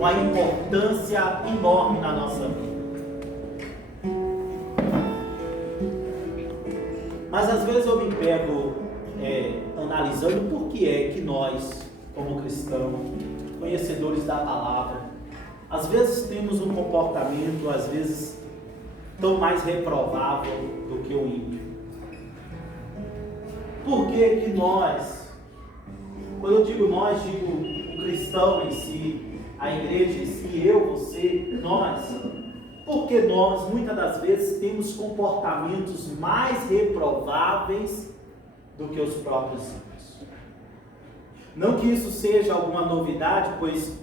uma importância enorme na nossa vida. Mas às vezes eu me pego analisando por que é que nós, como cristãos, conhecedores da palavra, às vezes temos um comportamento, às vezes, tão mais reprovável do que o ímpio. Por que que nós, quando eu digo nós, digo o cristão em si, a igreja em si, eu, você, nós, porque nós, muitas das vezes, temos comportamentos mais reprováveis do que os próprios ímpios. Não que isso seja alguma novidade, pois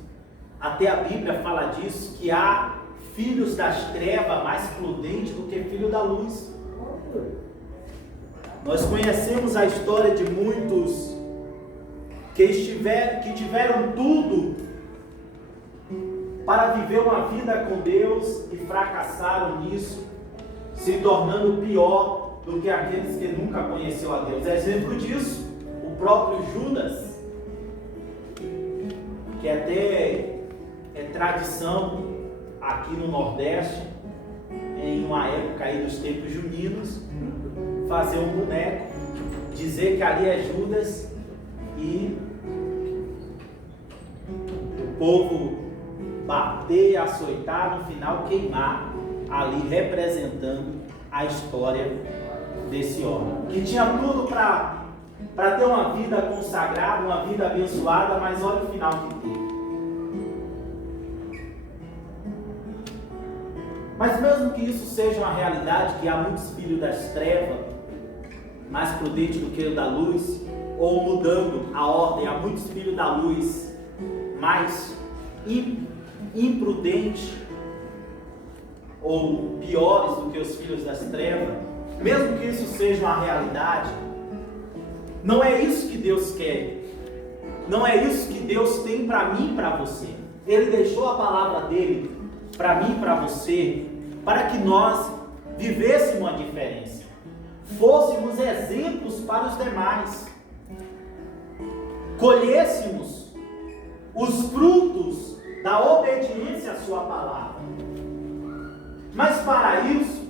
até a Bíblia fala disso, que há filhos das trevas mais prudentes do que filho da luz. Nós conhecemos a história de muitos que tiveram tudo para viver uma vida com Deus e fracassaram nisso, se tornando pior do que aqueles que nunca conheceu a Deus. Exemplo disso, o próprio Judas, que até é tradição aqui no Nordeste, em uma época aí dos tempos juninos, fazer um boneco, dizer que ali é Judas e o povo bater, açoitar, no final queimar, ali representando a história desse homem, que tinha tudo para ter uma vida consagrada, uma vida abençoada, mas olha o final que teve. Mas mesmo que isso seja uma realidade, que há muitos filhos das trevas, mais prudentes do que o da luz, ou mudando a ordem, há muitos filhos da luz, mais imprudentes, ou piores do que os filhos das trevas, mesmo que isso seja uma realidade, não é isso que Deus quer, não é isso que Deus tem para mim e para você. Ele deixou a palavra dele para mim e para você, para que nós vivêssemos a diferença, fôssemos exemplos para os demais, colhêssemos os frutos da obediência à sua palavra. Mas para isso,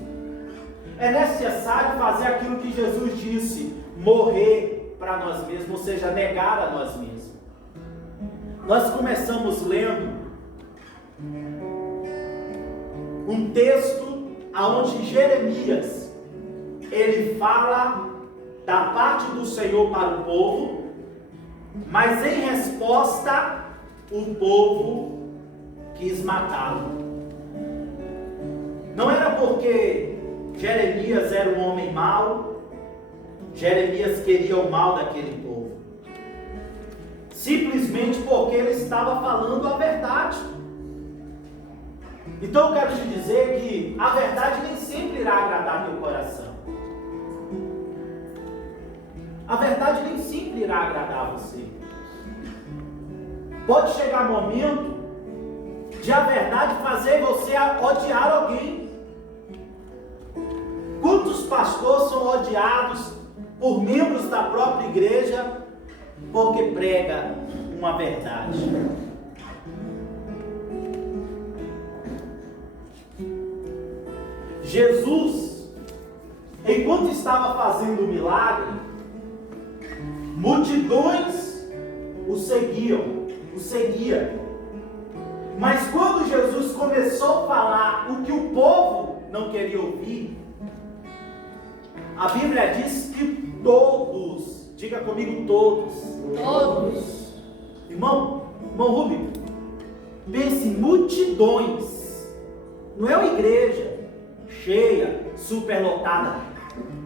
é necessário fazer aquilo que Jesus disse, morrer para nós mesmos, ou seja, negar a nós mesmos. Nós começamos lendo um texto onde Jeremias, ele fala da parte do Senhor para o povo, mas em resposta, o povo quis matá-lo. Não era porque Jeremias era um homem mau, Jeremias queria o mal daquele povo, simplesmente porque ele estava falando a verdade. Então eu quero te dizer que a verdade nem sempre irá agradar teu coração. A verdade nem sempre irá agradar você. Pode chegar momento de a verdade fazer você odiar alguém. Quantos pastores são odiados por membros da própria igreja porque prega uma verdade? Jesus, enquanto estava fazendo o milagre, multidões o seguia. Mas quando Jesus começou a falar o que o povo não queria ouvir, a Bíblia diz que todos, diga comigo todos. Irmão Rubem, pense, multidões, não é uma igreja cheia, superlotada,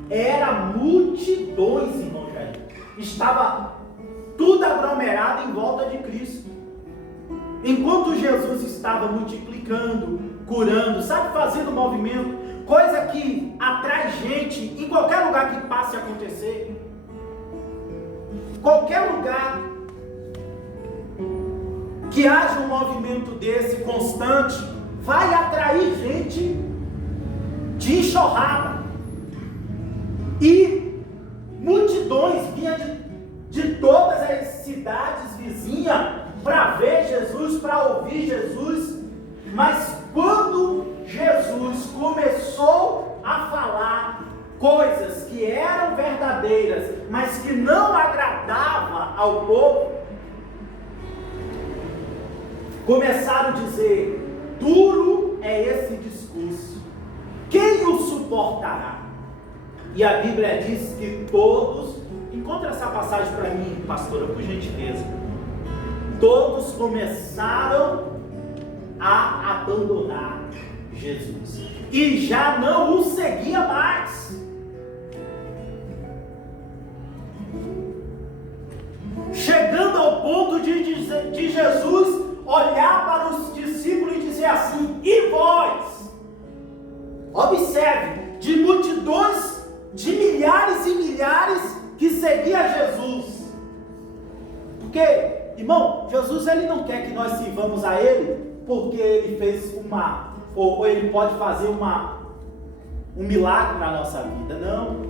era multidões, irmão Jair, estava tudo aglomerado em volta de Cristo, enquanto Jesus estava multiplicando, curando, sabe, fazendo movimento, coisa que atrai gente em qualquer lugar que passe a acontecer, qualquer lugar que haja um movimento desse constante, vai atrair gente de enxurrada, e multidões vinham de todas as cidades vizinhas para ver Jesus, para ouvir ouvir Jesus, mas quando Jesus começou a falar coisas que eram verdadeiras, mas que não agradavam ao povo, começaram a dizer: duro é esse discurso, quem o suportará? E a Bíblia diz que todos, encontra essa passagem para mim, pastora, por gentileza. Todos começaram a abandonar Jesus e já não o seguia mais. Chegando ao ponto de Jesus olhar para os discípulos e dizer assim: e vós? Observe, de multidões, de milhares e milhares que seguia Jesus. Porque, irmão, Jesus ele não quer que nós sirvamos a Ele porque Ele fez ou Ele pode fazer um milagre na nossa vida, não.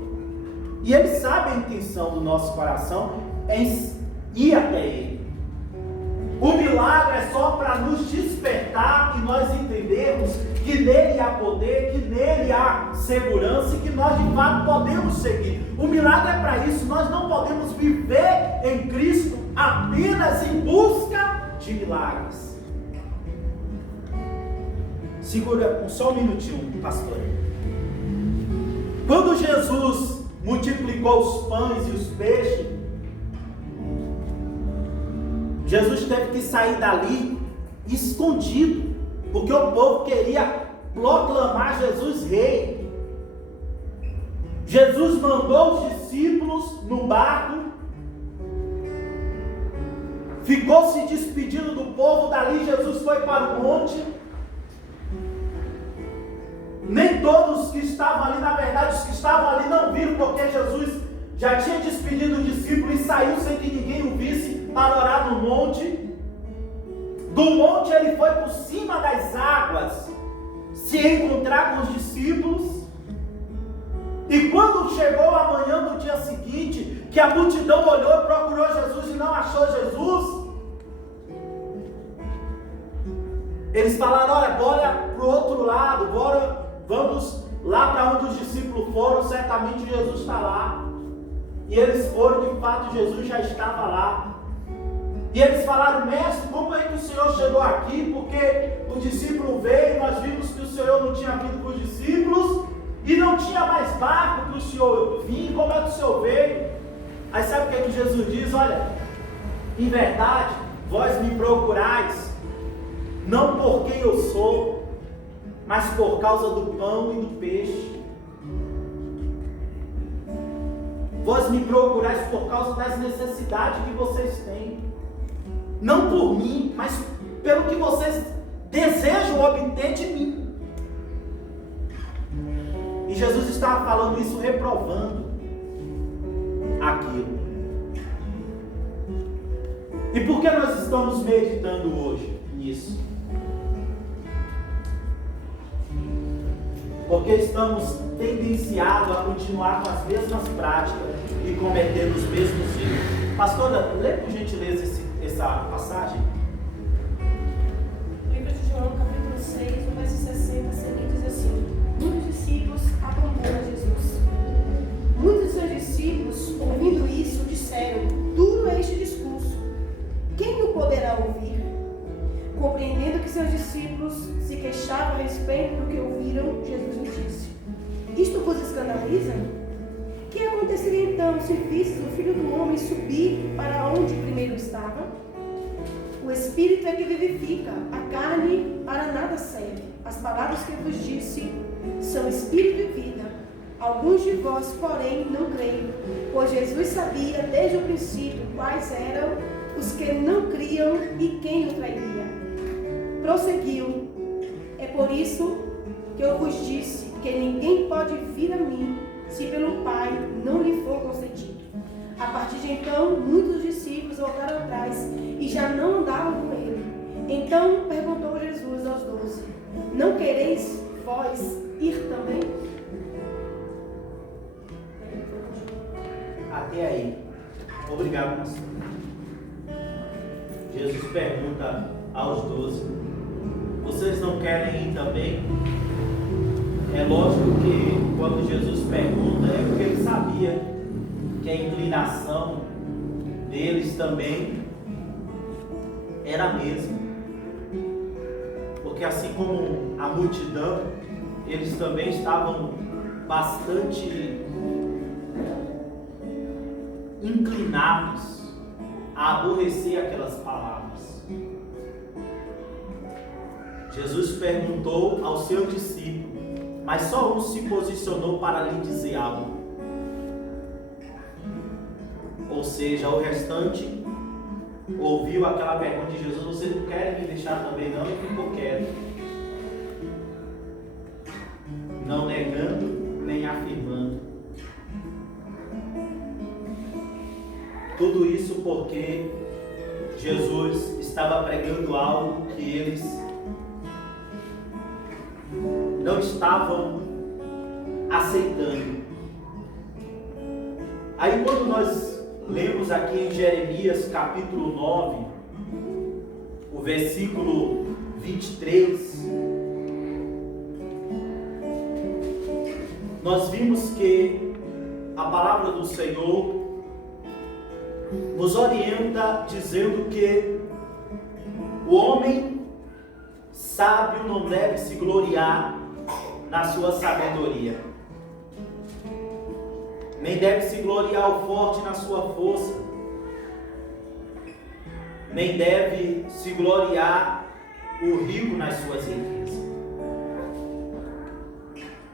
E Ele sabe a intenção do nosso coração em ir até Ele. O milagre é só para nos despertar e nós entendermos que nele há poder, que nele há segurança e que nós de fato podemos seguir. O milagre é para isso. Nós não podemos viver em Cristo apenas em busca de milagres. Segura só um minutinho, pastor. Quando Jesus multiplicou os pães e os peixes, Jesus teve que sair dali escondido, porque o povo queria proclamar Jesus rei. Jesus mandou os discípulos no barco, ficou se despedindo do povo. Dali Jesus foi para o monte. Nem todos que estavam ali, na verdade os que estavam ali não viram, porque Jesus já tinha despedido o discípulo e saiu sem que ninguém o visse para orar no monte. Do monte ele foi por cima das águas se encontrar com os discípulos. E quando chegou a manhã do dia seguinte, que a multidão olhou e procurou Jesus e não achou Jesus, eles falaram: olha, bora para o outro lado, vamos lá para onde os discípulos foram, certamente Jesus está lá. E eles foram, de fato Jesus já estava lá. E eles falaram: mestre, como é que o Senhor chegou aqui? Porque o discípulo veio, nós vimos que o Senhor não tinha vindo com os discípulos e não tinha mais barco que o Senhor vinha. Como é que o Senhor veio? Aí sabe o que é que Jesus diz? Olha, em verdade, vós me procurais, não por quem eu sou, mas por causa do pão e do peixe. Vós me procurais por causa das necessidades que vocês têm. Não por mim, mas pelo que vocês desejam obter de mim. E Jesus estava falando isso, reprovando aquilo. E por que nós estamos meditando hoje nisso? Porque estamos tendenciados a continuar com as mesmas práticas e cometendo os mesmos erros. Pastora, lê por gentileza essa passagem. Livro de João, capítulo 6, no verso 60, seguinte, diz assim: muitos discípulos abandonam Jesus. Muitos de seus discípulos, ouvindo isso, disseram: duro é este discurso, quem o poderá ouvir? Compreendendo que seus discípulos se queixavam a respeito do que ouviram, Jesus lhes disse: isto vos escandaliza? Que aconteceria então se visses o Filho do Homem subir para onde primeiro estava? O Espírito é que vivifica, a carne para nada serve. As palavras que eu vos disse são Espírito e vida. Alguns de vós, porém, não creem, pois Jesus sabia desde o princípio quais eram os que não criam e quem o trairia. Prosseguiu: é por isso que eu vos disse que ninguém pode vir a mim se pelo Pai não lhe for concedido. A partir de então, muitos discípulos voltaram atrás e já não andavam com ele. Então perguntou Jesus aos 12: não quereis vós ir também? Até aí. Obrigado, pastor. Jesus pergunta aos 12: querem ir também. É lógico que quando Jesus pergunta, é porque ele sabia que a inclinação deles também era a mesma. Porque assim como a multidão, eles também estavam bastante inclinados a aborrecer aquelas palavras. Jesus perguntou ao seu discípulo, mas só um se posicionou para lhe dizer algo. Ou seja, o restante ouviu aquela pergunta de Jesus: você não quer me deixar também não? E ficou quieto, não negando nem afirmando. Tudo isso porque Jesus estava pregando algo que eles não estavam aceitando. Aí quando nós lemos aqui em Jeremias capítulo 9, o versículo 23, nós vimos que a palavra do Senhor nos orienta dizendo que o homem sábio não deve se gloriar na sua sabedoria, nem deve se gloriar o forte na sua força, nem deve se gloriar o rico nas suas riquezas.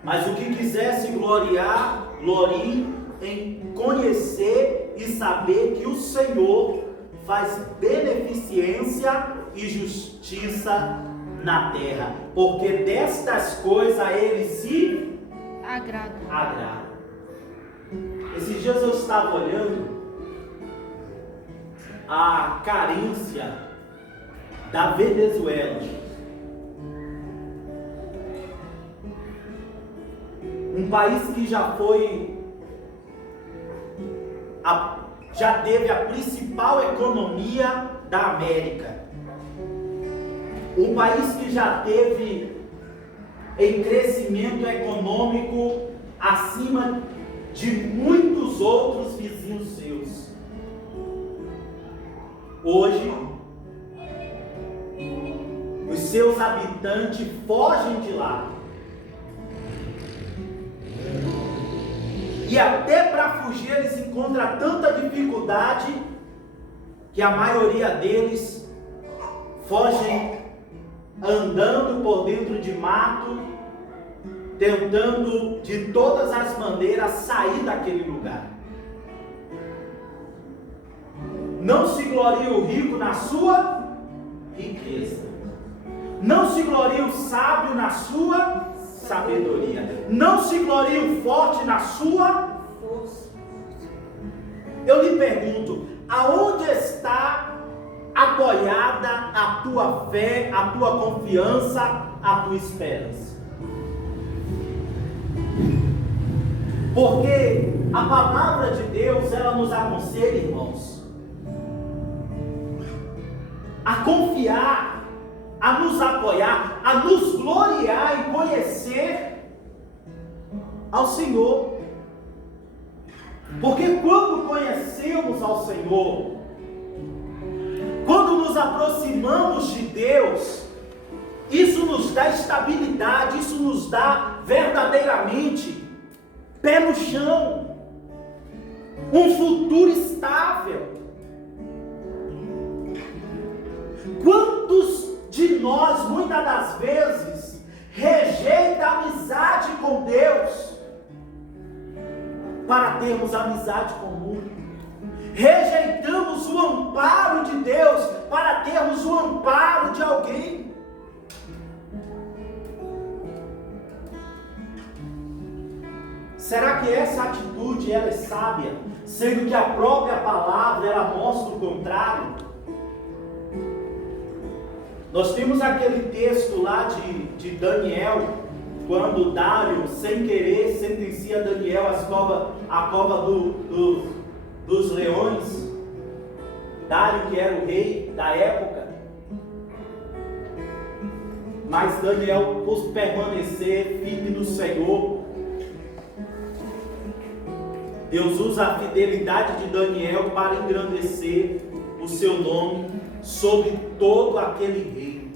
Mas o que quiser se gloriar, glorie em conhecer e saber que o Senhor faz beneficência e justiça na terra, porque destas coisas ele se agrada. Esses dias eu estava olhando a carência da Venezuela. Um país que já teve a principal economia da América. Um país que já teve em crescimento econômico acima de muitos outros vizinhos seus. Hoje, os seus habitantes fogem de lá. E até para fugir eles encontram tanta dificuldade que a maioria deles fogem andando por dentro de mato, tentando de todas as maneiras sair daquele lugar. Não se gloria o rico na sua riqueza. Não se gloria o sábio na sua sabedoria. Não se gloria o forte na sua força. Eu lhe pergunto, aonde está apoiada a tua fé, a tua confiança, a tua esperança? Porque a palavra de Deus, ela nos aconselha, irmãos, a confiar, a nos apoiar, a nos gloriar e conhecer ao Senhor. Porque quando conhecemos ao Senhor, quando nos aproximamos de Deus, isso nos dá estabilidade, isso nos dá verdadeiramente pé no chão, um futuro estável. Quantos de nós, muitas das vezes, rejeita a amizade com Deus para termos amizade com o mundo? Rejeitamos o amparo de Deus para termos o amparo de alguém. Será que essa atitude ela é sábia, sendo que a própria palavra ela mostra o contrário? Nós temos aquele texto lá de Daniel, quando Dário, sem querer, sentencia Daniel à cova dos leões. Dário, que era o rei da época. Mas Daniel, por permanecer firme no Senhor, Deus usa a fidelidade de Daniel para engrandecer o seu nome sobre todo aquele reino.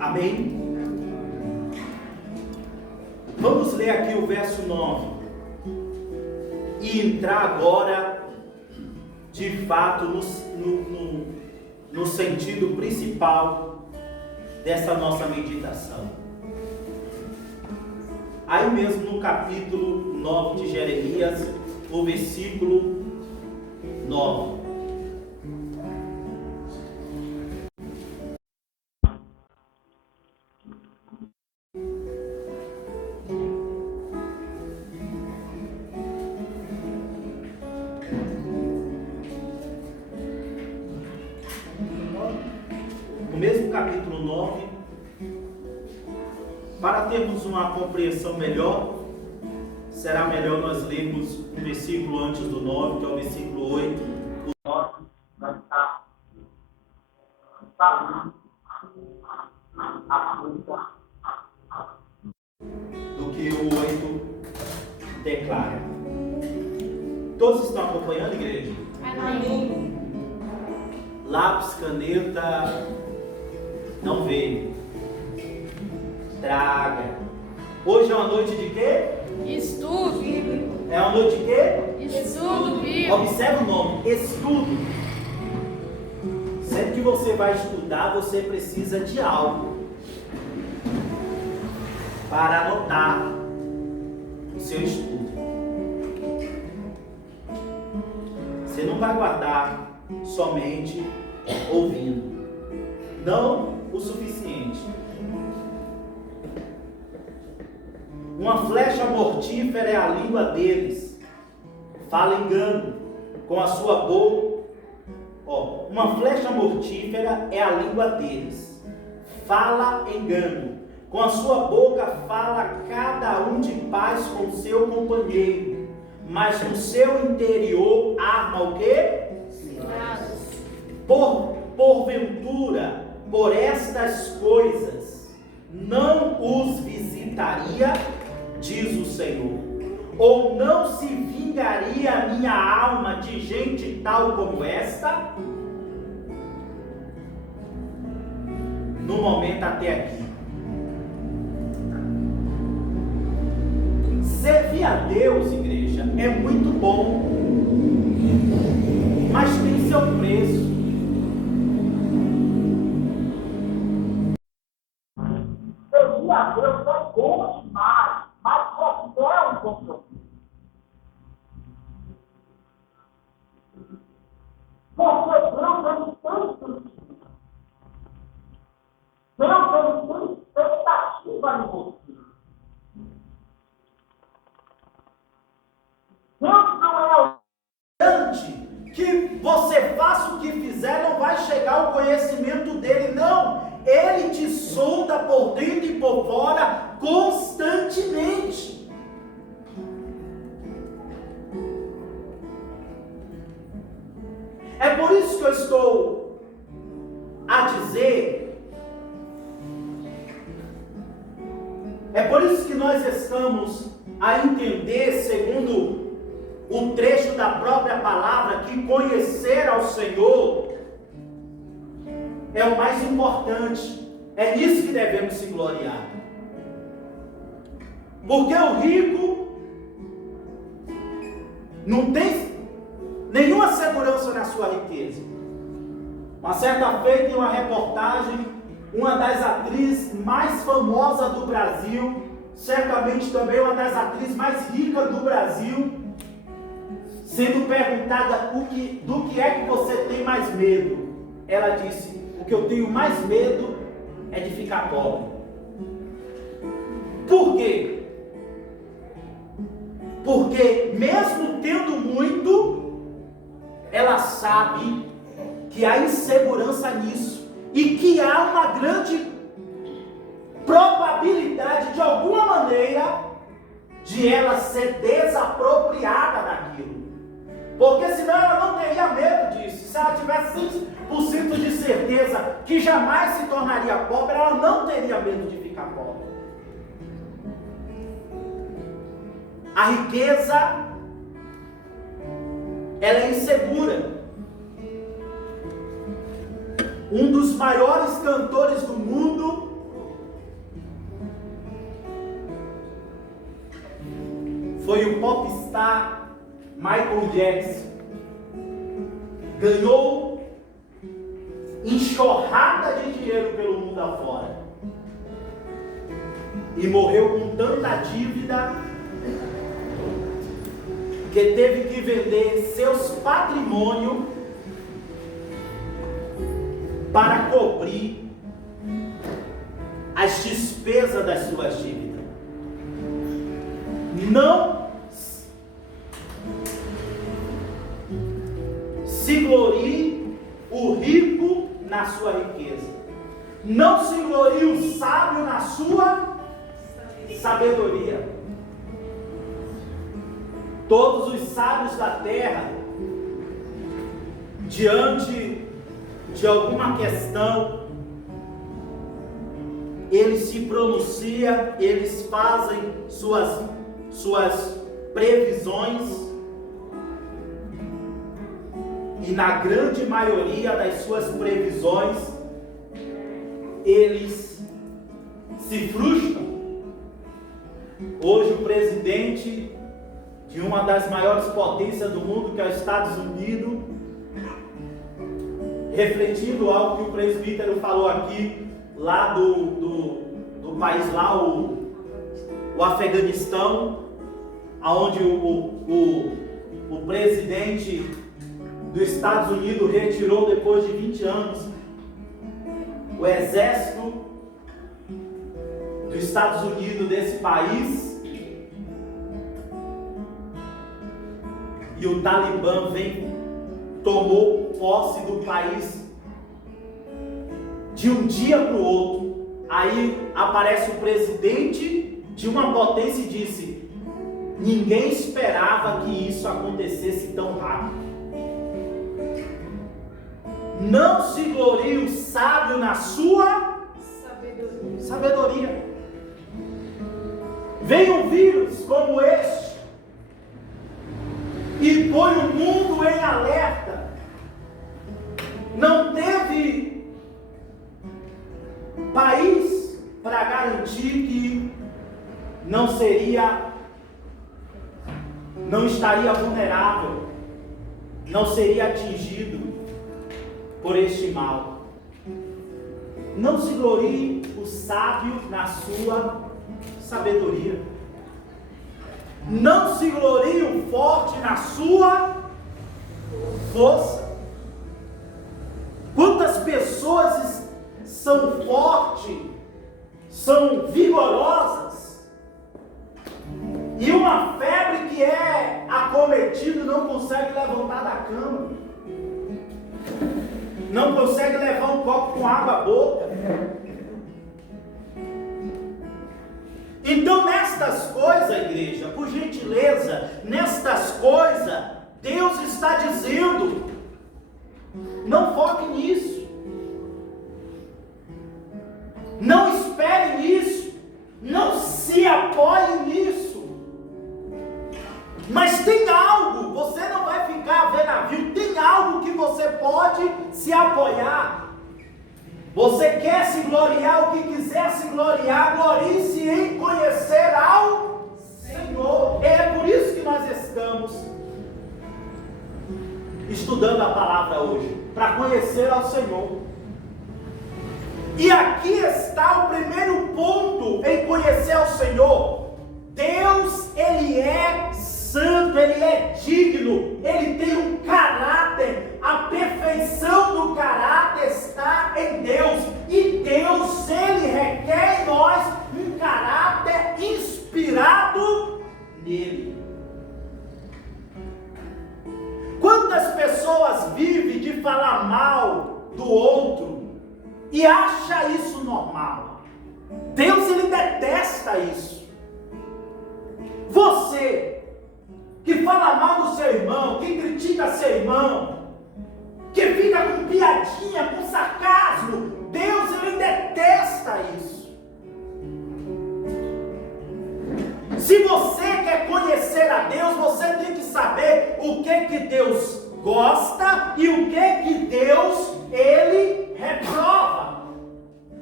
Amém? Vamos ler aqui o verso 9 e entrar agora de fato no sentido principal dessa nossa meditação. Aí mesmo no capítulo 9 de Jeremias, o versículo 9. No mesmo capítulo 9, para termos uma compreensão melhor, será melhor nós lermos um versículo antes do 9, que é o versículo 8. O 9 vai estar falando acerca do que o 8 declara. Todos estão acompanhando, igreja? Amém. Lápis, caneta, não veio. Traga. Hoje é uma noite de quê? Estudo. É uma noite de quê? Estudo bíblico. Observe o nome, estudo. Sempre que você vai estudar, você precisa de algo para anotar o seu estudo. Você não vai guardar somente ouvindo. Não o suficiente. Uma flecha mortífera é a língua deles. Fala engano com a sua boca. Uma flecha mortífera é a língua deles. Fala engano. Com a sua boca fala cada um de paz com seu companheiro. Mas no seu interior arma o quê? Porventura, por estas coisas, não os visitaria, diz o Senhor, ou não se vingaria a minha alma de gente tal como esta? No momento até aqui, servir a Deus, igreja, é muito bom, mas tem seu preço. Servir a Deus é bom demais, mas requer um compromisso. Porque Deus ele tem sentido. Deus ele tem expectativa em você. Deus não é que você faça o que fizer, não vai chegar ao conhecimento dele, não. Ele te sonda por dentro e por fora constantemente. É por isso que eu estou a dizer, é por isso que nós estamos a entender, segundo o trecho da própria palavra, que conhecer ao Senhor é o mais importante. É nisso que devemos se gloriar. Porque o rico não tem nenhuma segurança na sua riqueza. Uma certa feita em uma reportagem, uma das atrizes mais famosas do Brasil, certamente também uma das atrizes mais ricas do Brasil, sendo perguntada do que é que você tem mais medo, ela disse: o que eu tenho mais medo é de ficar pobre. Por quê? Porque mesmo tendo muito, ela sabe que há insegurança nisso e que há uma grande probabilidade, de alguma maneira, de ela ser desapropriada daquilo. Porque senão ela não teria medo disso. Se ela tivesse 100% de certeza que jamais se tornaria pobre, ela não teria medo de ficar pobre. A riqueza, ela é insegura. Um dos maiores cantores do mundo foi o popstar Michael Jackson. Ganhou enxurrada de dinheiro pelo mundo afora e morreu com tanta dívida que teve que vender seus patrimônios para cobrir as despesas das suas dívidas. Não se glorie o rico na sua riqueza. Não se glorie o sábio na sua sabedoria. Todos os sábios da terra, diante de alguma questão, eles se pronunciam, eles fazem suas previsões, e na grande maioria das suas previsões, eles se frustram. Hoje o presidente de uma das maiores potências do mundo, que é os Estados Unidos, refletindo algo que o presbítero falou aqui, lá do país lá, o Afeganistão, onde o presidente dos Estados Unidos retirou depois de 20 anos o exército dos Estados Unidos desse país, e o Talibã tomou posse do país de um dia para o outro. Aí aparece o presidente de uma potência e disse: ninguém esperava que isso acontecesse tão rápido. Não se glorie o sábio na sua sabedoria. Vem um vírus como este e põe o mundo em alerta. Não teve país para garantir que não estaria vulnerável, não seria atingido por este mal. Não se glorie o sábio na sua sabedoria. Não se glorie o forte na sua força. Quantas pessoas são fortes, são vigorosas, e uma febre que é acometida não consegue levantar da cama, não consegue levar um copo com água à boca. Então, nestas coisas, igreja, por gentileza, nestas coisas, Deus está dizendo: não foque nisso, não espere nisso, não se apoie nisso. Mas tem algo, você não vai ficar a ver navio, tem algo que você pode se apoiar. Você quer se gloriar, o que quiser se gloriar, glorie-se em conhecer ao Senhor. É por isso que nós estamos estudando a palavra hoje, para conhecer ao Senhor. E aqui está o primeiro ponto em conhecer ao Senhor. Deus, Ele é santo, Ele é digno, Ele tem um caráter, a perfeição do caráter está em Deus, e Deus, Ele requer em nós um caráter inspirado nele. Quantas pessoas vivem de falar mal do outro e acha isso normal? Deus, Ele detesta isso. Você que fala mal do seu irmão, que critica seu irmão, que fica com piadinha, com sarcasmo. Deus, ele detesta isso. Se você quer conhecer a Deus, você tem que saber o que Deus gosta e o que Deus, ele reprova.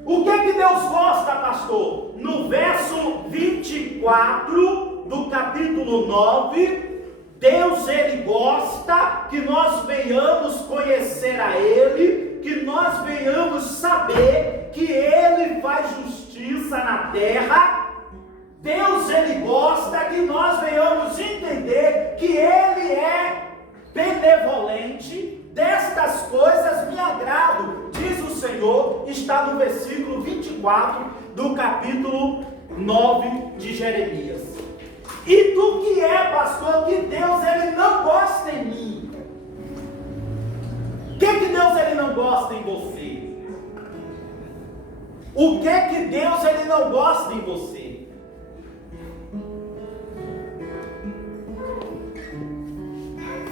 O que Deus gosta, pastor? No verso 24 do capítulo 9, Deus, ele gosta que nós venhamos conhecer a Ele, que nós venhamos saber que Ele faz justiça na terra. Deus, ele gosta que nós venhamos entender que Ele é benevolente. Destas coisas me agrado, diz o Senhor, está no versículo 24 do capítulo 9 de Jeremias. E do que é, pastor, que Deus, ele não gosta em mim? O que Deus, ele não gosta em você? O que Deus, ele não gosta em você?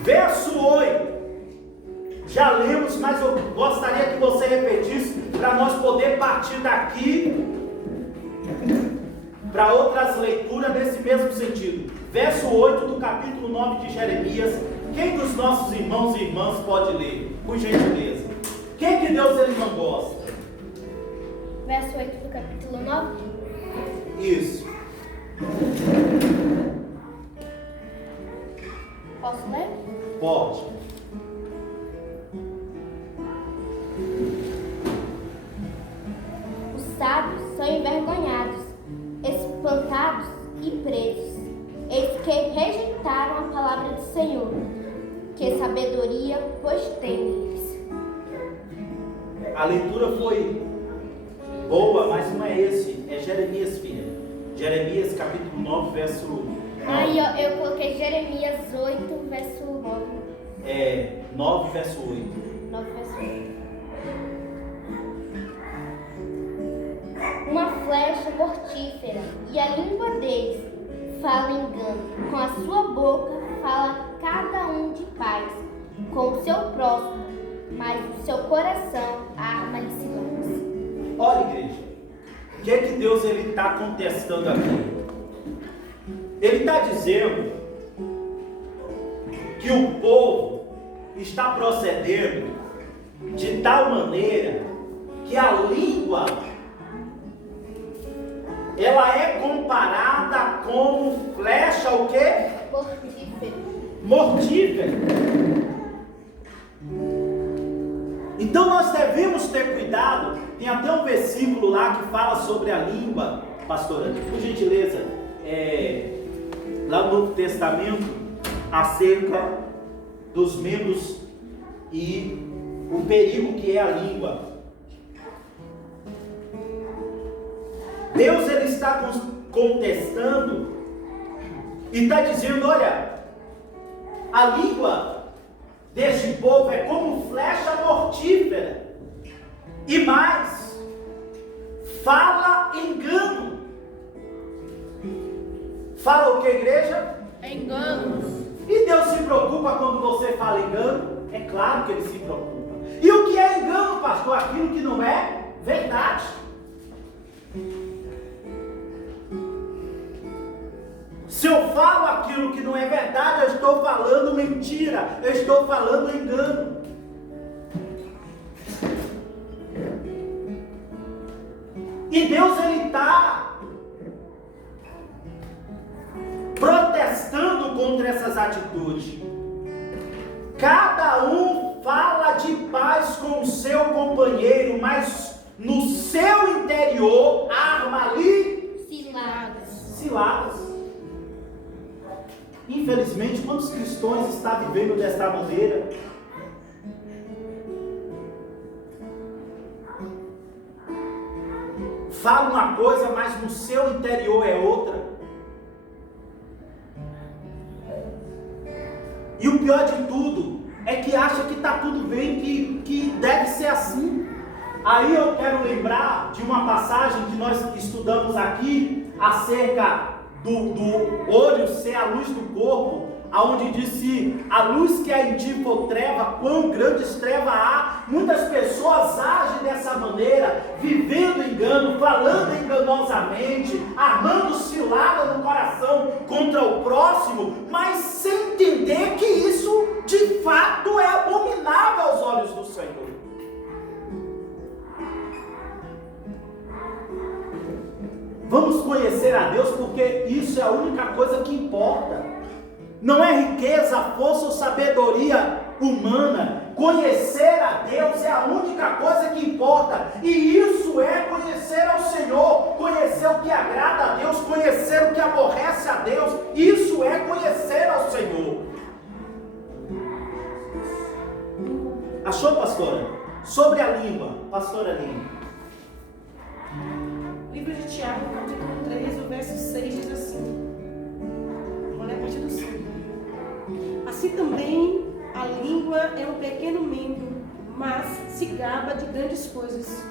Verso 8. Já lemos, mas eu gostaria que você repetisse para nós poder partir daqui para outras leituras nesse mesmo sentido. Verso 8 do capítulo 9 de Jeremias. Quem dos nossos irmãos e irmãs pode ler? Por gentileza. Quem que Deus, ele não gosta? Verso 8 do capítulo 9. Isso. Posso ler? Pode. Os sábios são envergonhados, espantados e presos. Eis que rejeitaram a palavra do Senhor. Que sabedoria, pois tem eles. A leitura foi boa, mas não é esse. É Jeremias, filha. Jeremias capítulo 9, verso 9. Aí eu coloquei Jeremias 8, verso 9. 9, verso 8. 9, verso 8. Uma flecha mortífera, e a língua deles fala engano. Com a sua boca fala cada um de paz, com o seu próximo, mas o seu coração arma-lhe ciladas. Olha, igreja, o que Deus, ele está contestando aqui? Ele está dizendo que o povo está procedendo de tal maneira que a língua, ela é comparada como flecha, o quê? Mortífera. Então nós devemos ter cuidado. Tem até um versículo lá que fala sobre a língua, pastora, por gentileza, lá no Novo Testamento, acerca dos membros e o perigo que é a língua. Deus, ele está contestando e está dizendo, olha, a língua deste povo é como flecha mortífera, e mais, fala engano. Fala o que, igreja? Enganos. E Deus se preocupa quando você fala engano? É claro que ele se preocupa. E o que é engano, pastor? Aquilo que não é verdade. Se eu falo aquilo que não é verdade, eu estou falando mentira, eu estou falando engano. E Deus, ele está protestando contra essas atitudes. Cada um fala de paz com o seu companheiro, mas no seu interior arma ali ciladas. Infelizmente, quantos cristãos estão vivendo desta maneira? Fala uma coisa, mas no seu interior é outra. E o pior de tudo é que acha que está tudo bem, que deve ser assim. Aí eu quero lembrar de uma passagem que nós estudamos aqui acerca do olho ser a luz do corpo, aonde disse: a luz que há em ti for treva, quão grandes trevas há. Muitas pessoas agem dessa maneira, vivendo engano, falando enganosamente, armando cilada no coração contra o próximo, mas sem entender que isso de fato é abominável aos olhos do Senhor. Vamos conhecer a Deus, porque isso é a única coisa que importa. Não é riqueza, força ou sabedoria humana. Conhecer a Deus é a única coisa que importa. E isso é conhecer ao Senhor. Conhecer o que agrada a Deus. Conhecer o que aborrece a Deus. Isso é conhecer ao Senhor. Achou, pastora? Sobre a língua, pastora Lina. Livro de Tiago, capítulo 3, o verso 6 diz assim. Olha a partir do 5. Assim também a língua é um pequeno membro, mas se gaba de grandes coisas.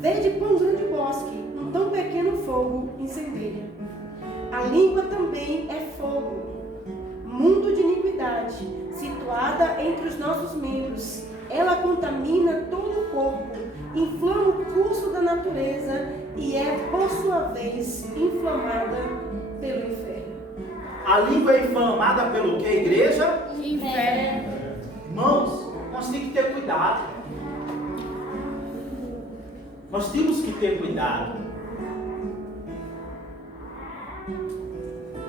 Vede quão grande bosque, um tão pequeno fogo incendeia. A língua também é fogo, mundo de iniquidade, situada entre os nossos membros. Ela contamina todo o corpo, inflama o curso da natureza e é, por sua vez, inflamada pelo inferno. A língua é inflamada pelo que, igreja? Inferno. Irmãos, nós temos que ter cuidado. Nós temos que ter cuidado.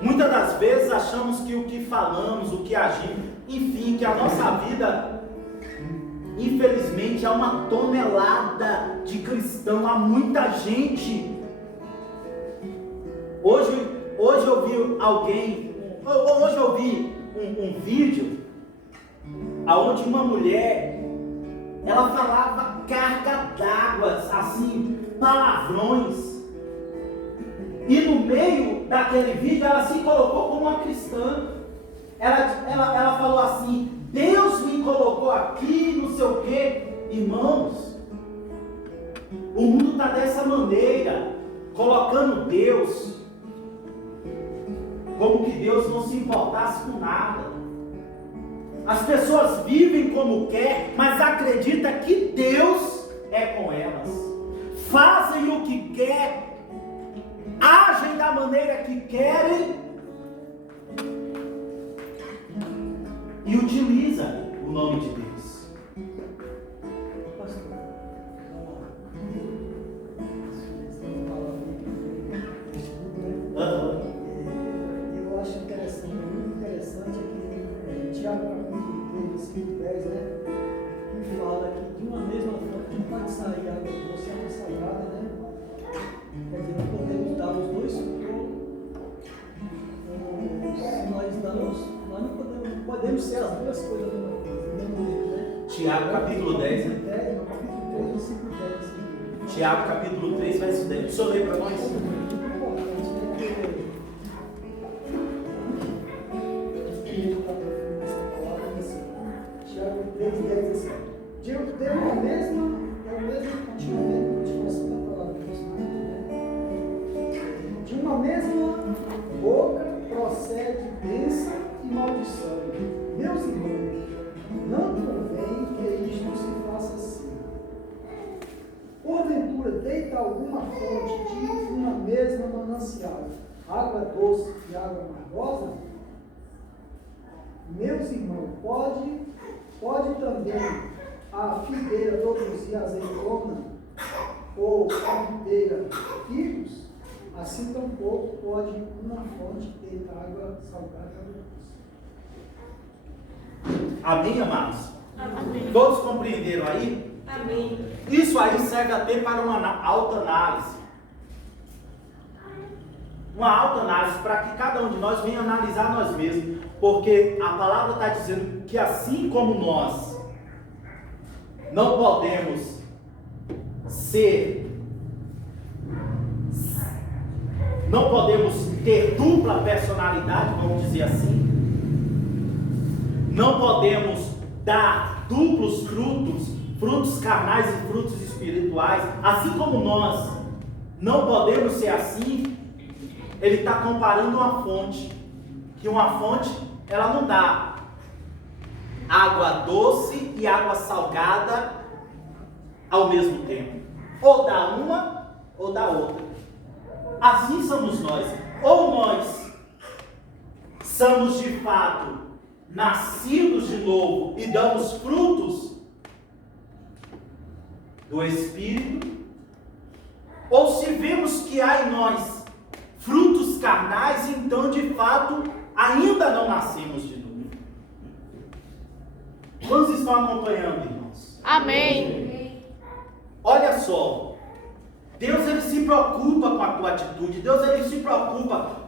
Muitas das vezes achamos que o que falamos, o que agimos, enfim, que a nossa vida, infelizmente, é uma tonelada de cristão. Há muita gente. Hoje eu vi hoje eu vi um vídeo onde uma mulher, ela falava carga d'água, assim, palavrões. E no meio daquele vídeo ela se colocou como uma cristã. Ela falou assim: Deus me colocou aqui, não sei o quê. Irmãos, o mundo está dessa maneira, colocando Deus como que Deus não se importasse com nada. As pessoas vivem como quer, mas acreditam que Deus é com elas. Fazem o que quer, agem da maneira que querem e utilizam o nome de Deus. Eu acho interessante, muito interessante aqui, Tiago capítulo 3, versículo 10, né? Que fala que de uma mesma fonte não pode sair água doce e água salgada, né? Quer dizer, não podemos dar os dois nós não podemos ser as duas coisas do mesmo jeito, né? Tiago capítulo 10, né? Capítulo 3, versículo 10. Tiago capítulo 3, verso 10. Deixa eu ler para nós. Tiago 3,10 assim. É o mesmo continuação da palavra, né? De uma mesma boca procede bênção e maldição. Meus irmãos, não convém que isto se faça assim. Porventura, deita alguma fonte de uma mesma manancial, água doce e água amargosa? Meus irmãos, pode também a figueira produzir azeitona ou a videira figos? Assim tampouco pode uma fonte ter água salgada ou doce. Amém, amados? Amém. Todos compreenderam aí? Amém. Isso aí serve até para uma autoanálise. Uma autoanálise para que cada um de nós venha analisar nós mesmos. Porque a palavra está dizendo que assim como nós não podemos não podemos ter dupla personalidade, vamos dizer assim. Não podemos dar duplos frutos carnais e frutos espirituais. Assim como nós não podemos ser assim, ele está comparando uma fonte. Que uma fonte ela não dá água doce e água salgada ao mesmo tempo. Ou dá uma, ou dá outra. Assim somos nós. Ou nós somos de fato nascidos de novo e damos frutos do Espírito, ou se vemos que há em nós frutos carnais, então de fato ainda não nascemos de novo. Quantos estão acompanhando, irmãos? Amém. Olha só, Deus ele se preocupa com a tua atitude, Deus ele se preocupa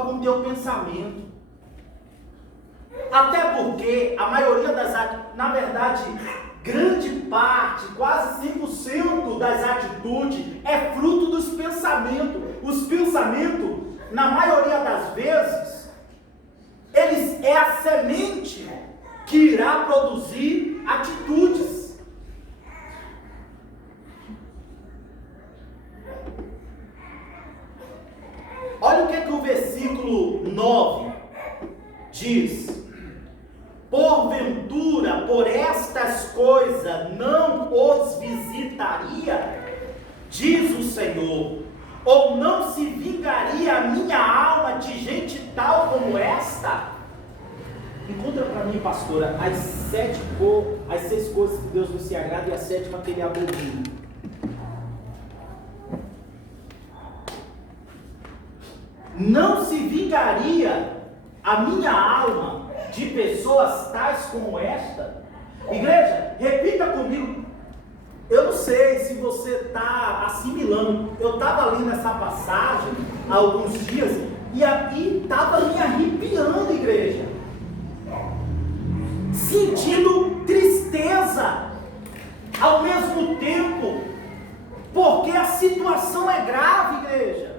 com o teu pensamento. Até porque a maioria na verdade, grande parte, quase 100% das atitudes é fruto dos pensamentos. Os pensamentos, na maioria das vezes, eles é a semente que irá produzir atitudes. Olha o que o versículo 9 diz: porventura, por estas coisas não os visitaria, diz o Senhor, ou não se vingaria a minha alma de gente tal como esta? Encontra para mim, pastora, as 6 coisas que Deus não se agrada e a 7ª que ele abomina. Não se vingaria a minha alma de pessoas tais como esta? Igreja, repita comigo. Eu não sei se você está assimilando. Eu estava lendo essa passagem há alguns dias e estava me arrepiando, igreja, sentindo tristeza ao mesmo tempo, porque a situação é grave, igreja.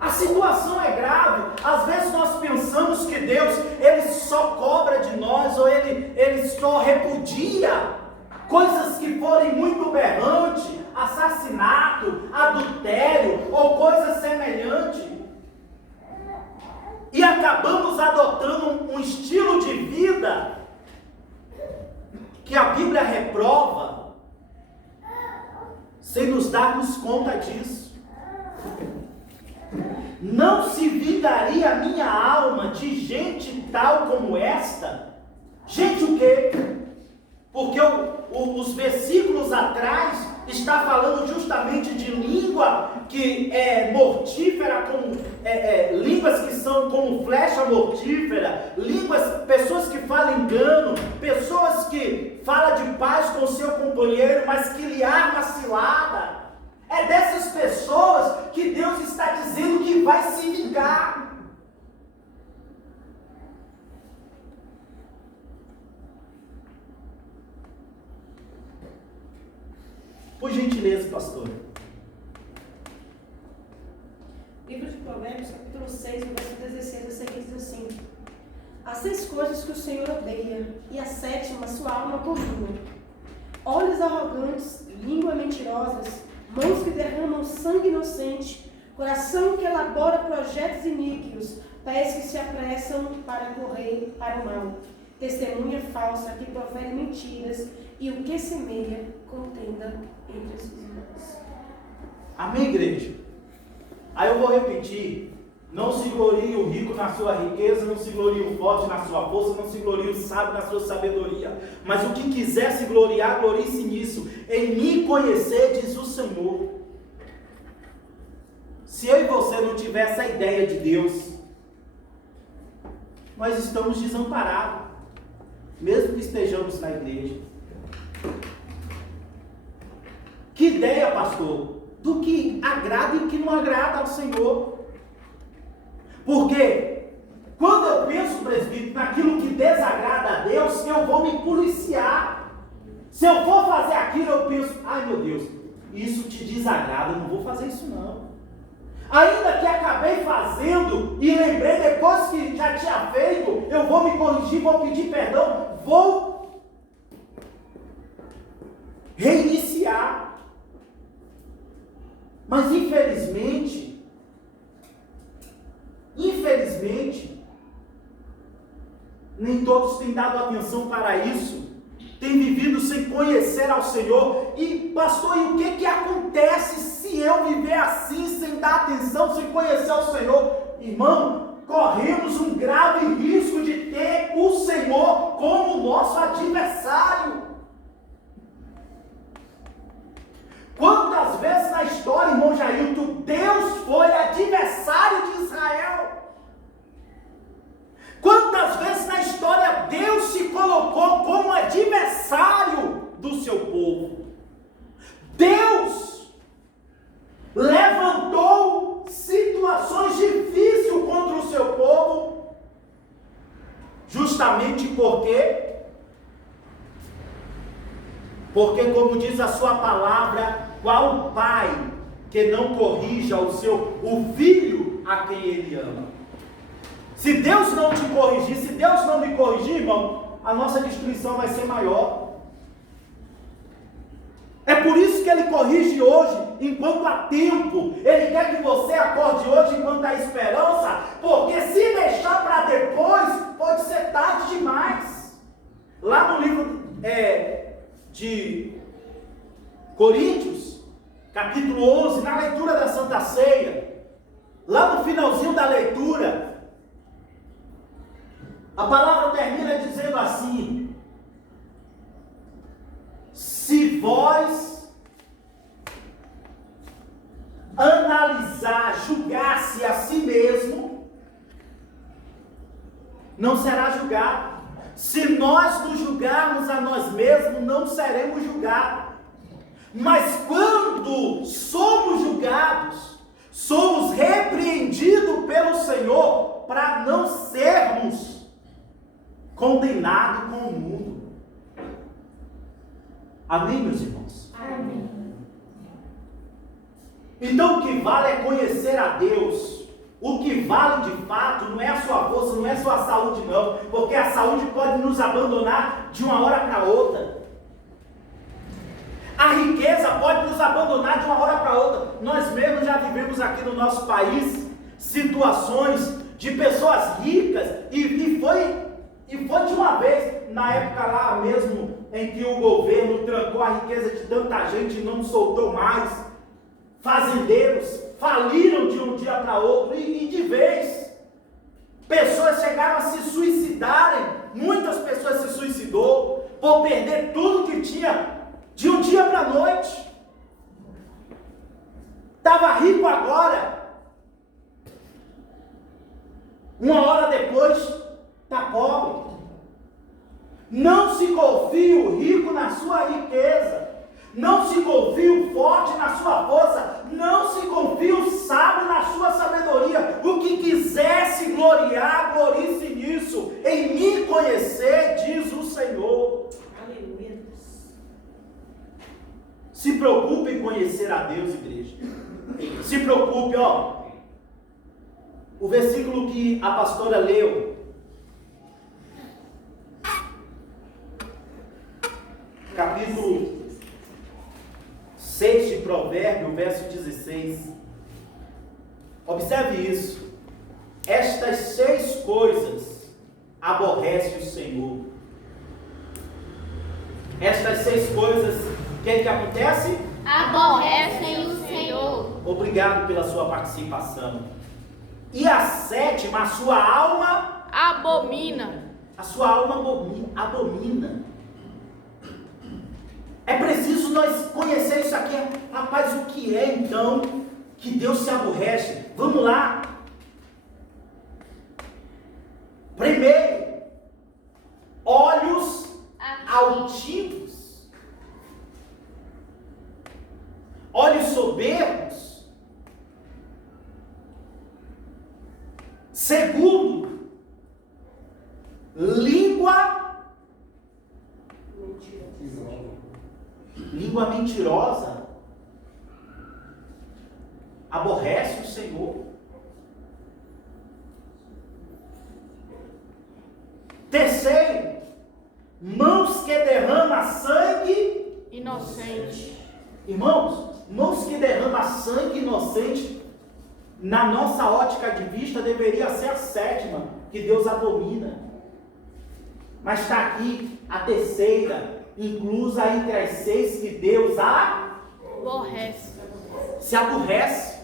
A situação é grave. Às vezes nós pensamos que Deus, ele só cobra de nós, ou ele só repudia coisas que forem muito berrantes, assassinato, adultério ou coisas semelhantes. E acabamos adotando um estilo de vida que a Bíblia reprova, sem nos darmos conta disso. Não se vingaria a minha alma de gente tal como esta? Gente o quê? Porque os versículos atrás está falando justamente de língua que é mortífera, línguas que são como flecha mortífera, pessoas que falam engano, pessoas que falam de paz com o seu companheiro, mas que lhe arma cilada. É dessas pessoas que Deus está dizendo que vai se vingar. Por gentileza, pastor. Livro de Provérbios, capítulo 6, verso 16 a seguir, diz assim: Há 6 coisas que o Senhor odeia, e a 7ª sua alma abomina: olhos arrogantes, língua mentirosas, mãos que derramam sangue inocente, coração que elabora projetos iníquos, pés que se apressam para correr para o mal, testemunha falsa que profere mentiras, e o que semeia contenda entre os irmãos. Amém, igreja? Aí eu vou repetir: não se glorie o rico na sua riqueza, não se glorie o forte na sua força, não se glorie o sábio na sua sabedoria, mas o que quiser se gloriar, glorie-se nisso, em me conhecer, diz o Senhor. Se eu e você não tiver essa ideia de Deus, nós estamos desamparados, mesmo que estejamos na igreja. Que ideia, pastor? Do que agrada e o que não agrada ao Senhor. Porque quando eu penso, presbítero, naquilo que desagrada a Deus, eu vou me policiar. Se eu vou fazer aquilo, eu penso: ai meu Deus, isso te desagrada, eu não vou fazer isso não. Ainda que acabei fazendo e lembrei depois que já tinha feito, eu vou me corrigir, vou pedir perdão, vou reiniciar. Mas infelizmente, nem todos têm dado atenção para isso, têm vivido sem conhecer ao Senhor. E pastor, e o que acontece se eu viver assim, sem dar atenção, sem conhecer ao Senhor? Irmão, corremos um grave risco de ter o Senhor como nosso adversário. Quantas vezes na história, irmão Jailton, Deus foi adversário de Israel? Quantas vezes na história Deus se colocou como adversário do seu povo? Deus levantou situações difíceis contra o seu povo, justamente porque como diz a sua palavra, qual pai que não corrija o filho a quem ele ama? Se Deus não te corrigir, se Deus não me corrigir, irmão, a nossa destruição vai ser maior. É por isso que Ele corrige hoje, enquanto há tempo. Ele quer que você acorde hoje enquanto há esperança, porque se deixar para depois, pode ser tarde demais. Lá no livro de Coríntios, capítulo 11, na leitura da Santa Ceia, lá no finalzinho da leitura, a palavra termina dizendo assim: se vós analisar, julgar-se a si mesmo, não será julgado. Se nós nos julgarmos a nós mesmos, não seremos julgados. Mas quando somos julgados, somos repreendidos pelo Senhor para não sermos condenados com o mundo. Amém, meus irmãos? Amém. Então o que vale é conhecer a Deus. O que vale de fato não é a sua força, não é a sua saúde não, porque a saúde pode nos abandonar de uma hora para outra. A riqueza pode nos abandonar de uma hora para outra. Nós mesmos já vivemos aqui no nosso país situações de pessoas ricas e foi de uma vez, na época lá mesmo em que o governo trancou a riqueza de tanta gente e não soltou mais. Fazendeiros faliram de um dia para outro e de vez. Pessoas chegaram a se suicidarem. Muitas pessoas se suicidou por perder tudo que tinha de um dia para a noite. Estava rico agora, uma hora depois está pobre. Não se confie o rico na sua riqueza. Não se confie o forte na sua força. Não se confie o sábio na sua sabedoria. O que quiser se gloriar, glorie-se nisso. Em me conhecer, diz o Senhor. Aleluia. Se preocupe em conhecer a Deus, igreja. Se preocupe, o versículo que a pastora leu, capítulo 6 de Provérbios, verso 16. Observe isso. Estas 6 coisas aborrece o Senhor. Estas 6 coisas, o que acontece? Aborrecem o Senhor. Obrigado pela sua participação. E a 7ª, a sua alma Abomina. A sua alma abomina. É preciso nós conhecer isso aqui. Rapaz, o que é então que Deus se aborrece? Vamos lá. Primeiro, olhos altivos, olhos soberbos. Segundo, língua mentirosa. Aborrece o Senhor. Terceiro, mãos que derramam sangue Inocente. Irmãos, mãos que derramam sangue inocente, na nossa ótica de vista, deveria ser a 7ª, que Deus abomina. Mas está aqui a terceira, inclusa entre as 6 que Deus Aborrece. se aborrece.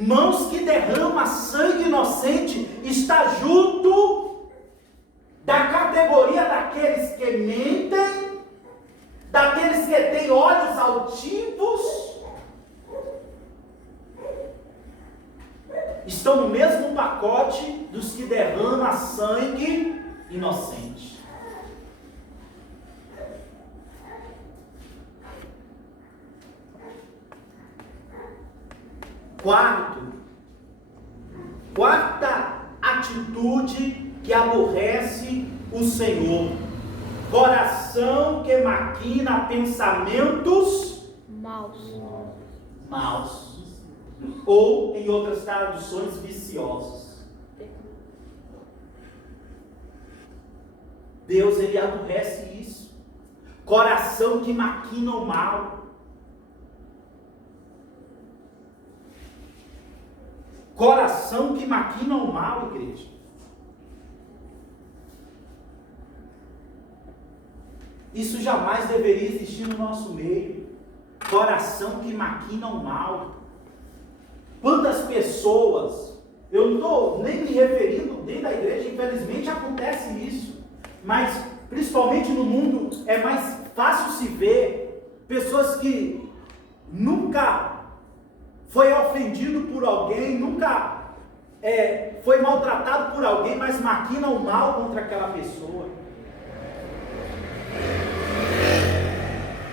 Mãos que derramam sangue inocente está junto da categoria daqueles que mentem, daqueles que têm olhos altivos. Estão no mesmo pacote dos que derramam sangue inocente. Quarta atitude que aborrece o Senhor: coração que maquina pensamentos maus, ou em outras traduções, viciosos. Deus, ele aborrece isso. Coração que maquina o mal. Coração que maquina o mal, igreja. Isso jamais deveria existir no nosso meio. Coração que maquina o mal. Quantas pessoas, eu não estou nem me referindo dentro da igreja, infelizmente acontece isso, mas principalmente no mundo é mais fácil se ver pessoas que nunca foi ofendido por alguém, nunca foi maltratado por alguém, mas maquina o mal contra aquela pessoa.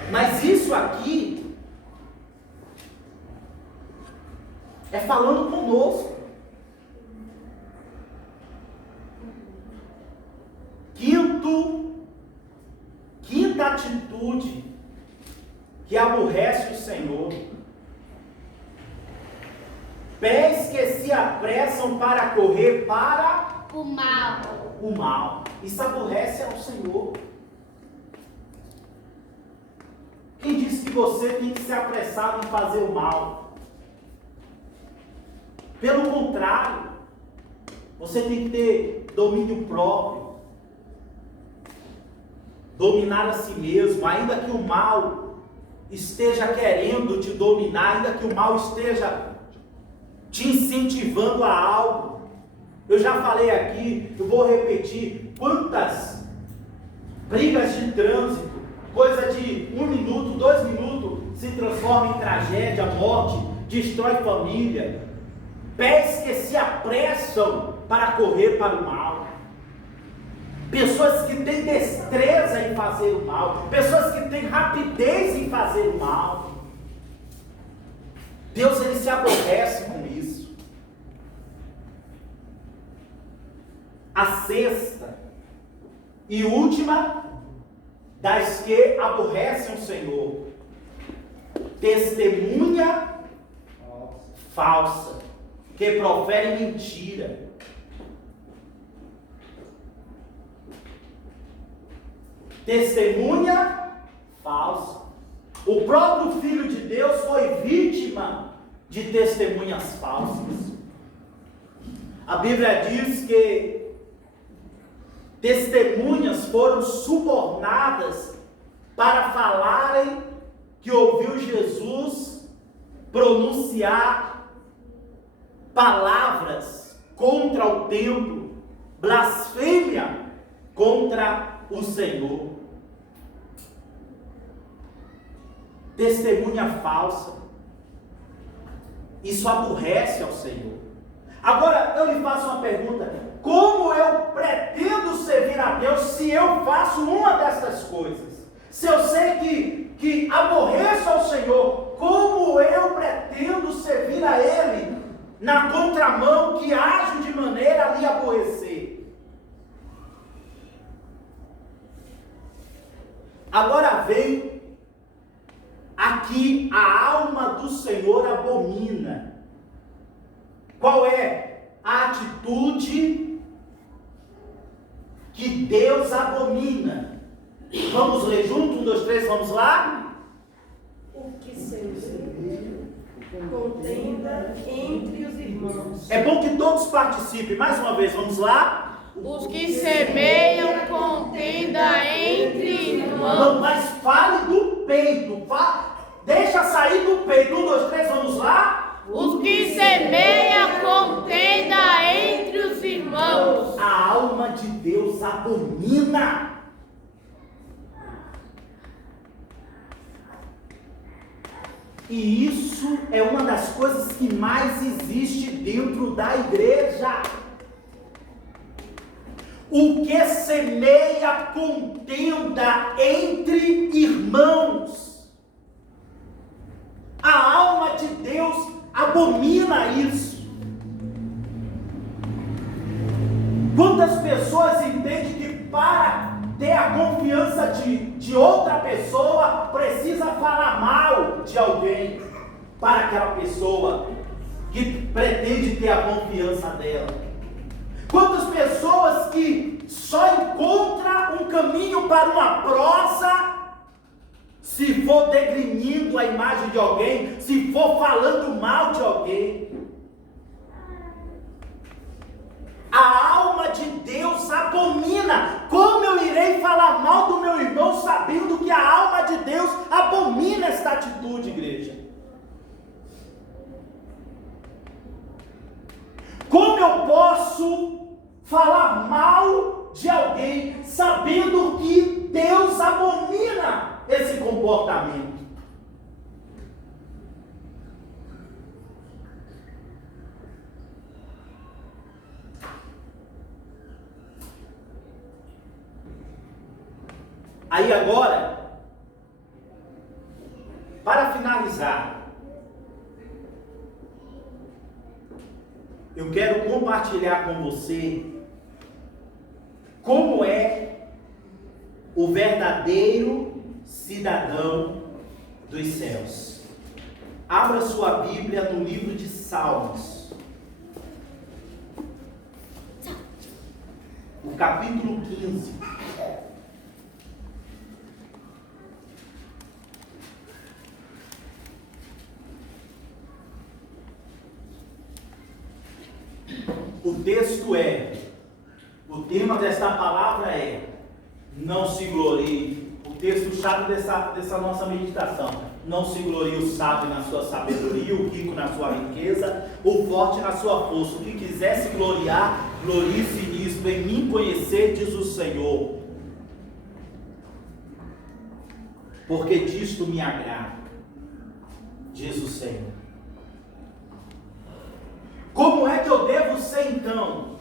Mas isso aqui é falando conosco. Quinta atitude que aborrece o Senhor: pés que se apressam para correr para o mal. Isso aborrece ao Senhor. Quem disse que você tem que se apressar em fazer o mal? Pelo contrário, você tem que ter domínio próprio, dominar a si mesmo, ainda que o mal esteja querendo te dominar, ainda que o mal esteja te incentivando a algo. Eu já falei aqui, eu vou repetir, quantas brigas de trânsito, coisa de 1 minuto, 2 minutos, se transforma em tragédia, morte, destrói família. Pés que se apressam para correr para o mal. Pessoas que têm destreza em fazer o mal, pessoas que têm rapidez em fazer o mal. Deus, ele se aborrece com isso. A sexta e última das que aborrecem o Senhor: testemunha falsa, que profere mentira. Testemunha falsa. O próprio Filho de Deus foi vítima de testemunhas falsas. A Bíblia diz que testemunhas foram subornadas para falarem que ouviu Jesus pronunciar palavras contra o templo, blasfêmia contra o Senhor. Testemunha falsa. Isso aborrece ao Senhor. Agora eu lhe faço uma pergunta: como eu pretendo servir a Deus se eu faço uma dessas coisas? Se eu sei que aborreço ao Senhor, como eu pretendo servir a Ele na contramão, que ajo de maneira a lhe aborrecer? Agora vem aqui: a alma do Senhor abomina. Qual é a atitude que Deus abomina? Vamos ler junto? 1, 2, 3, vamos lá? O que seja contenda entre os irmãos. É bom que todos participem. Mais uma vez, vamos lá? O Os que semeiam contenda entre irmãos. Não, mas fale do peito. Deixa sair do peito. 1, 2, 3, vamos lá. Os que semeiam contenda entre os irmãos. A alma de Deus abomina. E isso é uma das coisas que mais existe dentro da igreja. O que semeia contenda entre irmãos. A alma de Deus abomina isso. Quantas pessoas entendem que para ter a confiança de outra pessoa, precisa falar mal de alguém para aquela pessoa que pretende ter a confiança dela? Quantas pessoas que só encontram um caminho para uma prosa se for degrinindo a imagem de alguém, se for falando mal de alguém? A alma de Deus abomina. Como eu irei falar mal do meu irmão sabendo que a alma de Deus abomina esta atitude, igreja? Como eu posso falar mal de alguém sabendo que Deus abomina esse comportamento? Aí agora, para finalizar, eu quero compartilhar com você como é o verdadeiro cidadão dos céus. Abra sua Bíblia no livro de Salmos, o capítulo 15. O texto o tema desta palavra é: não se glorie. O texto-chave dessa nossa meditação: não se glorie o sábio na sua sabedoria, o rico na sua riqueza, o forte na sua força. O que quiser se gloriar, glorie-se nisto, em mim conhecer, diz o Senhor, porque disto me agrada, diz o Senhor. Como é que eu devo ser então?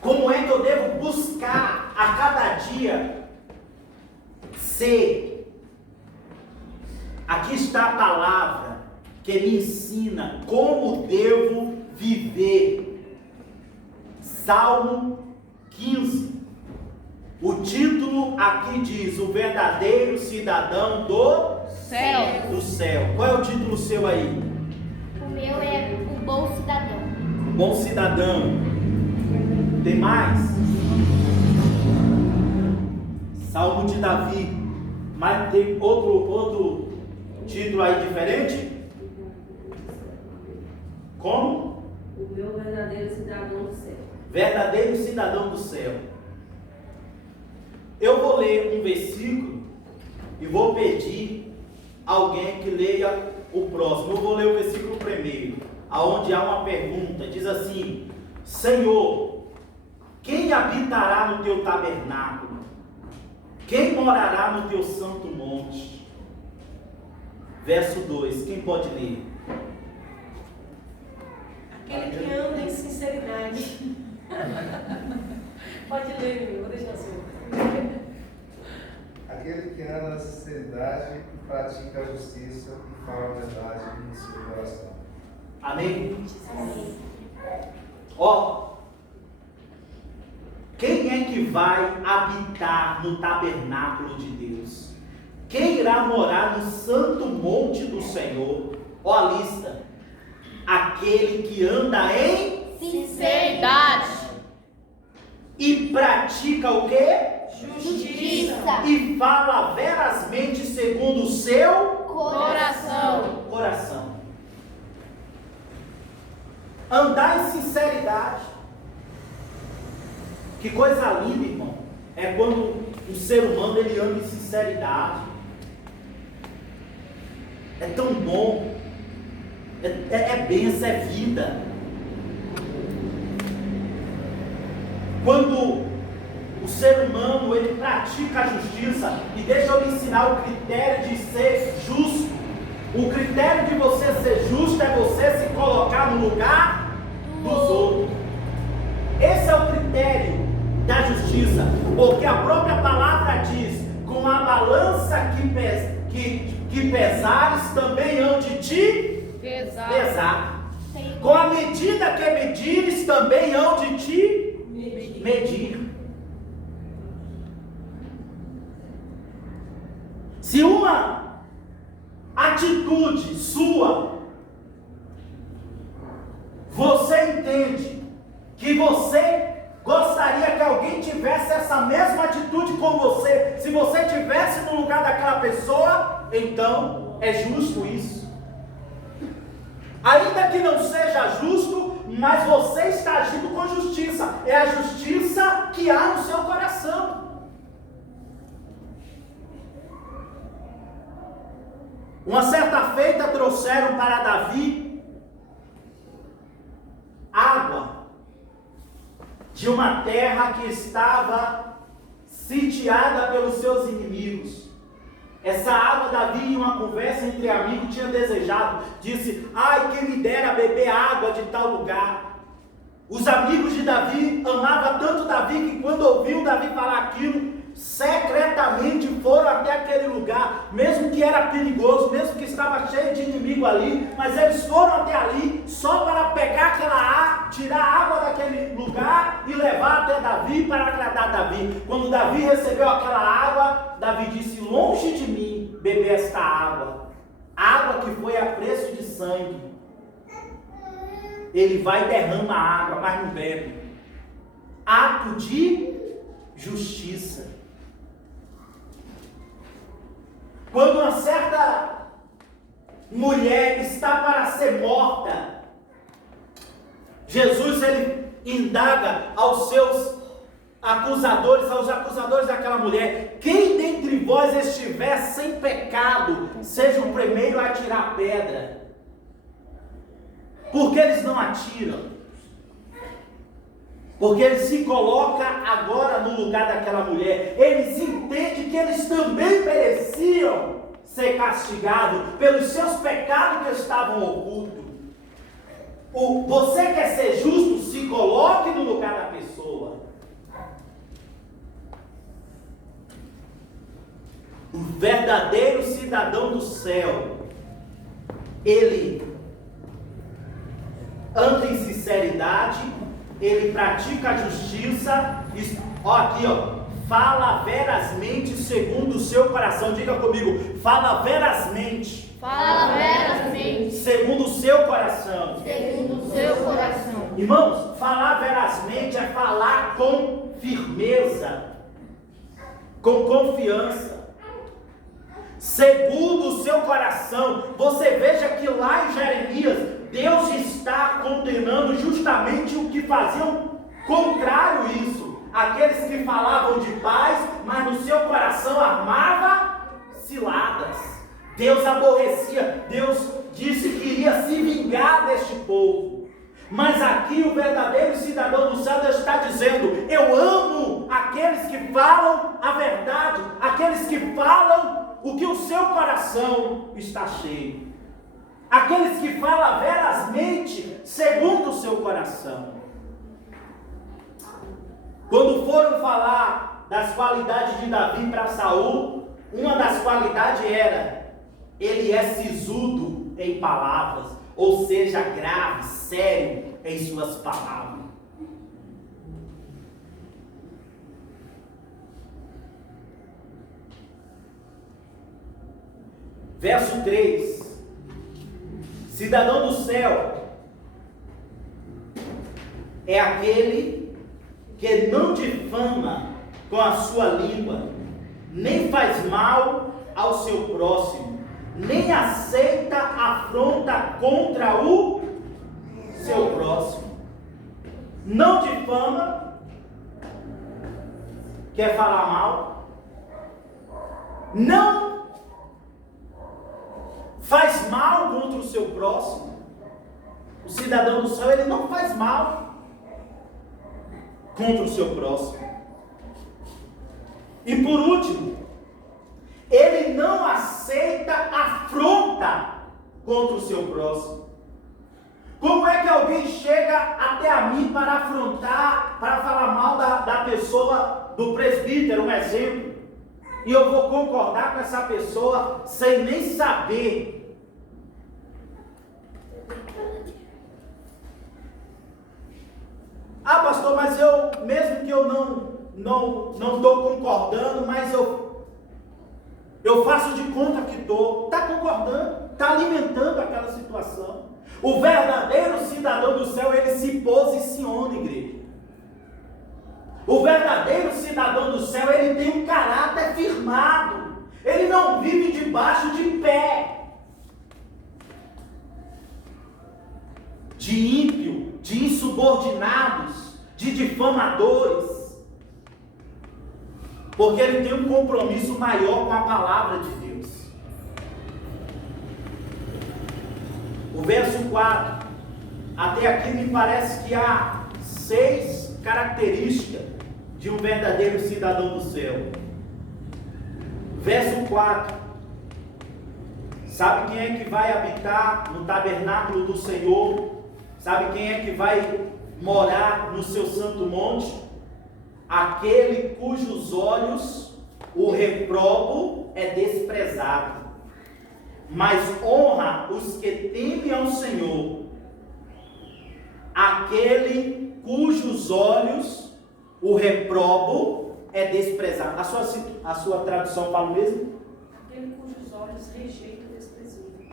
Como é que eu devo buscar a cada dia ser? Aqui está a palavra que me ensina como devo viver. Salmo 15. O título aqui diz: o verdadeiro cidadão do céu. Qual é o título seu aí? O meu é o bom cidadão. Bom cidadão. Tem mais? Salmo de Davi. Mas tem outro título aí diferente? Como? O meu verdadeiro cidadão do céu. Verdadeiro cidadão do céu. Eu vou ler um versículo e vou pedir alguém que leia o próximo. Eu vou ler o versículo primeiro, aonde há uma pergunta. Diz assim: Senhor, quem habitará no teu tabernáculo? Quem morará no teu santo monte? Verso 2, quem pode ler? Aquele que anda em sinceridade. Pode ler, meu, vou deixar assim. Aquele que anda na sinceridade e pratica a justiça e fala a verdade no seu coração. Amém? Amém. Ó, quem é que vai habitar no tabernáculo de Deus? Quem irá morar no santo monte do Senhor? Ó a lista: aquele que anda em Sinceridade. e pratica o quê? Justiça. E fala verazmente segundo o seu Coração. Andar em sinceridade. Que coisa linda, irmão, é quando o ser humano ele anda em sinceridade. É tão bom, é bênção, é vida. Quando o ser humano ele pratica a justiça, e deixa eu lhe ensinar o critério de ser justo. O critério de você ser justo é você se colocar no lugar dos outros. Esse é o critério da justiça, porque a própria palavra diz: com a balança que pesares, também hão de te pesar. Com a medida que medires, também hão de te medir. Se uma atitude sua, você entende que você gostaria que alguém tivesse essa mesma atitude com você, se você estivesse no lugar daquela pessoa, então é justo isso. Ainda que não seja justo, mas você está agindo com justiça. É a justiça que há no seu coração. Uma certa feita trouxeram para Davi água de uma terra que estava sitiada pelos seus inimigos. Essa água, Davi, em uma conversa entre amigos, tinha desejado. Disse: ai, quem me dera beber água de tal lugar. Os amigos de Davi amavam tanto Davi que quando ouviu Davi falar aquilo, secretamente foram até aquele lugar, mesmo que era perigoso, mesmo que estava cheio de inimigo ali, mas eles foram até ali só para pegar aquela água, tirar a água daquele lugar e levar até Davi para agradar Davi. Quando Davi recebeu aquela água, Davi disse: longe de mim beber esta água, água que foi a preço de sangue. Ele vai e derrama a água, mas não bebe. Ato de justiça. Quando uma certa mulher está para ser morta, Jesus ele indaga aos seus acusadores, aos acusadores daquela mulher: quem dentre vós estiver sem pecado, seja o primeiro a atirar pedra. Por que eles não atiram? Porque eles se colocam agora no lugar daquela mulher. Eles entendem que eles também mereciam ser castigados pelos seus pecados que estavam ocultos. Você quer ser justo? Se coloque no lugar da pessoa. O verdadeiro cidadão do céu, ele anda em sinceridade, ele pratica a justiça, aqui fala verazmente segundo o seu coração. Diga comigo: fala verazmente. Fala verazmente. Segundo o seu coração. Segundo o seu coração. Irmãos, falar verazmente é falar com firmeza, com confiança. Segundo o seu coração. Você veja que lá em Jeremias, Deus está condenando justamente o que faziam contrário isso. Aqueles que falavam de paz, mas no seu coração armava ciladas. Deus aborrecia, Deus disse que iria se vingar deste povo. Mas aqui o verdadeiro cidadão do céu está dizendo: eu amo aqueles que falam a verdade, aqueles que falam o que o seu coração está cheio. Aqueles que falam verazmente segundo o seu coração. Quando foram falar das qualidades de Davi para Saul, uma das qualidades era: ele é sisudo em palavras, ou seja, grave, sério em suas palavras. Verso 3: cidadão do céu é aquele que não difama com a sua língua, nem faz mal ao seu próximo, nem aceita afronta contra o seu próximo. Não difama, quer falar mal, não faz mal contra o seu próximo. O cidadão do céu, ele não faz mal contra o seu próximo. E por último, ele não aceita afronta contra o seu próximo. Como é que alguém chega até a mim para afrontar, para falar mal da pessoa, do presbítero, um exemplo, e eu vou concordar com essa pessoa sem nem saber? Ah, pastor, mas eu, mesmo que eu não estou concordando, mas eu faço de conta que estou. Está concordando, está alimentando aquela situação. O verdadeiro cidadão do céu, ele se posiciona, igreja. O verdadeiro cidadão do céu, ele tem um caráter firmado. Ele não vive debaixo de pé, de ímpio, de insubordinados, de difamadores, porque ele tem um compromisso maior com a palavra de Deus. O verso 4, até aqui me parece que há 6 características de um verdadeiro cidadão do céu. Verso 4, sabe quem é que vai habitar no tabernáculo do Senhor? Sabe quem é que vai morar no seu santo monte? Aquele cujos olhos o reprobo é desprezado, mas honra os que temem ao Senhor. Aquele cujos olhos o reprobo é desprezado. A sua tradução fala mesmo? Aquele cujos olhos rejeita o desprezível.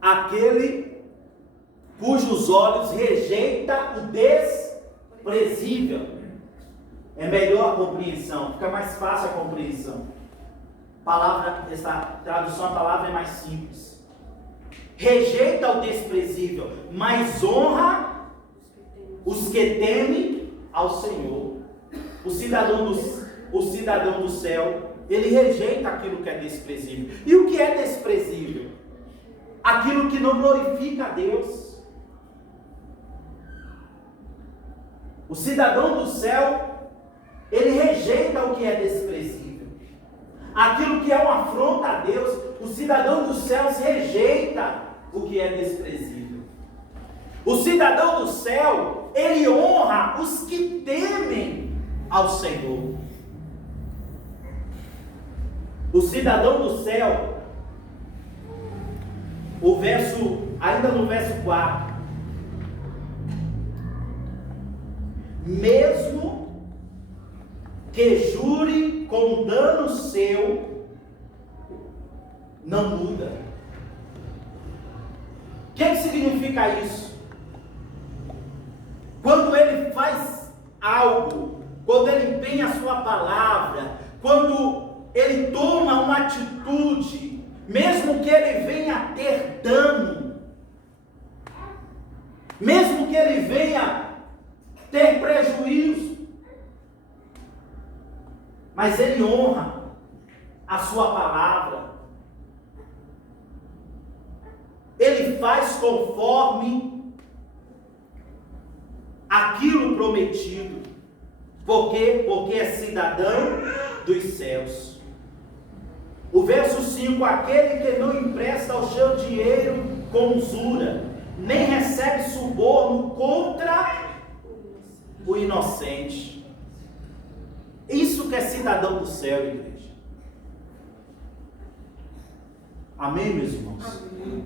Aquele cujos olhos rejeita o desprezível. É melhor a compreensão, fica mais fácil a compreensão. Essa tradução, a palavra é mais simples. Rejeita o desprezível, mas honra os que temem ao Senhor. O cidadão do céu, ele rejeita aquilo que é desprezível. E o que é desprezível? Aquilo que não glorifica a Deus. O cidadão do céu, ele rejeita o que é desprezível. Aquilo que é uma afronta a Deus, o cidadão dos céus rejeita o que é desprezível. O cidadão do céu, ele honra os que temem ao Senhor. O cidadão do céu, ainda no verso 4, mesmo que jure com dano seu, não muda. O que significa isso? Quando ele faz algo, quando ele empenha a sua palavra, quando ele toma uma atitude, mesmo que ele venha a ter dano, mesmo que ele venha ter prejuízo, mas ele honra a sua palavra, ele faz conforme aquilo prometido. Por quê? Porque é cidadão dos céus. O verso 5, aquele que não empresta ao seu dinheiro com usura, nem recebe suborno contra o inocente. Isso que é cidadão do céu, igreja. Amém, meus irmãos? Amém.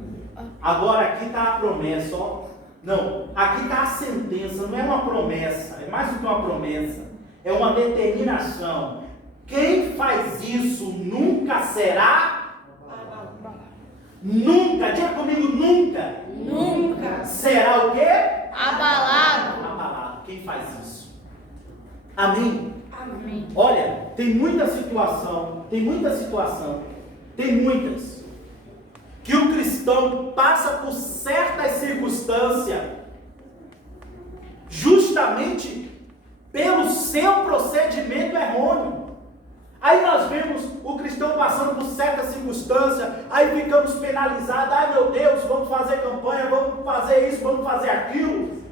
Agora aqui está a promessa, ó. Não, aqui está a sentença, não é uma promessa, é mais do que uma promessa, é uma determinação. Quem faz isso nunca será Nunca, diga comigo, nunca. Nunca. Será o quê? Abalado. Abalado. Quem faz isso? Amém? Amém. Olha, tem muitas, que o cristão passa por certas circunstâncias, justamente pelo seu procedimento errôneo. Aí nós vemos o cristão passando por certa circunstância, aí ficamos penalizados, ai meu Deus, vamos fazer campanha, vamos fazer isso, vamos fazer aquilo.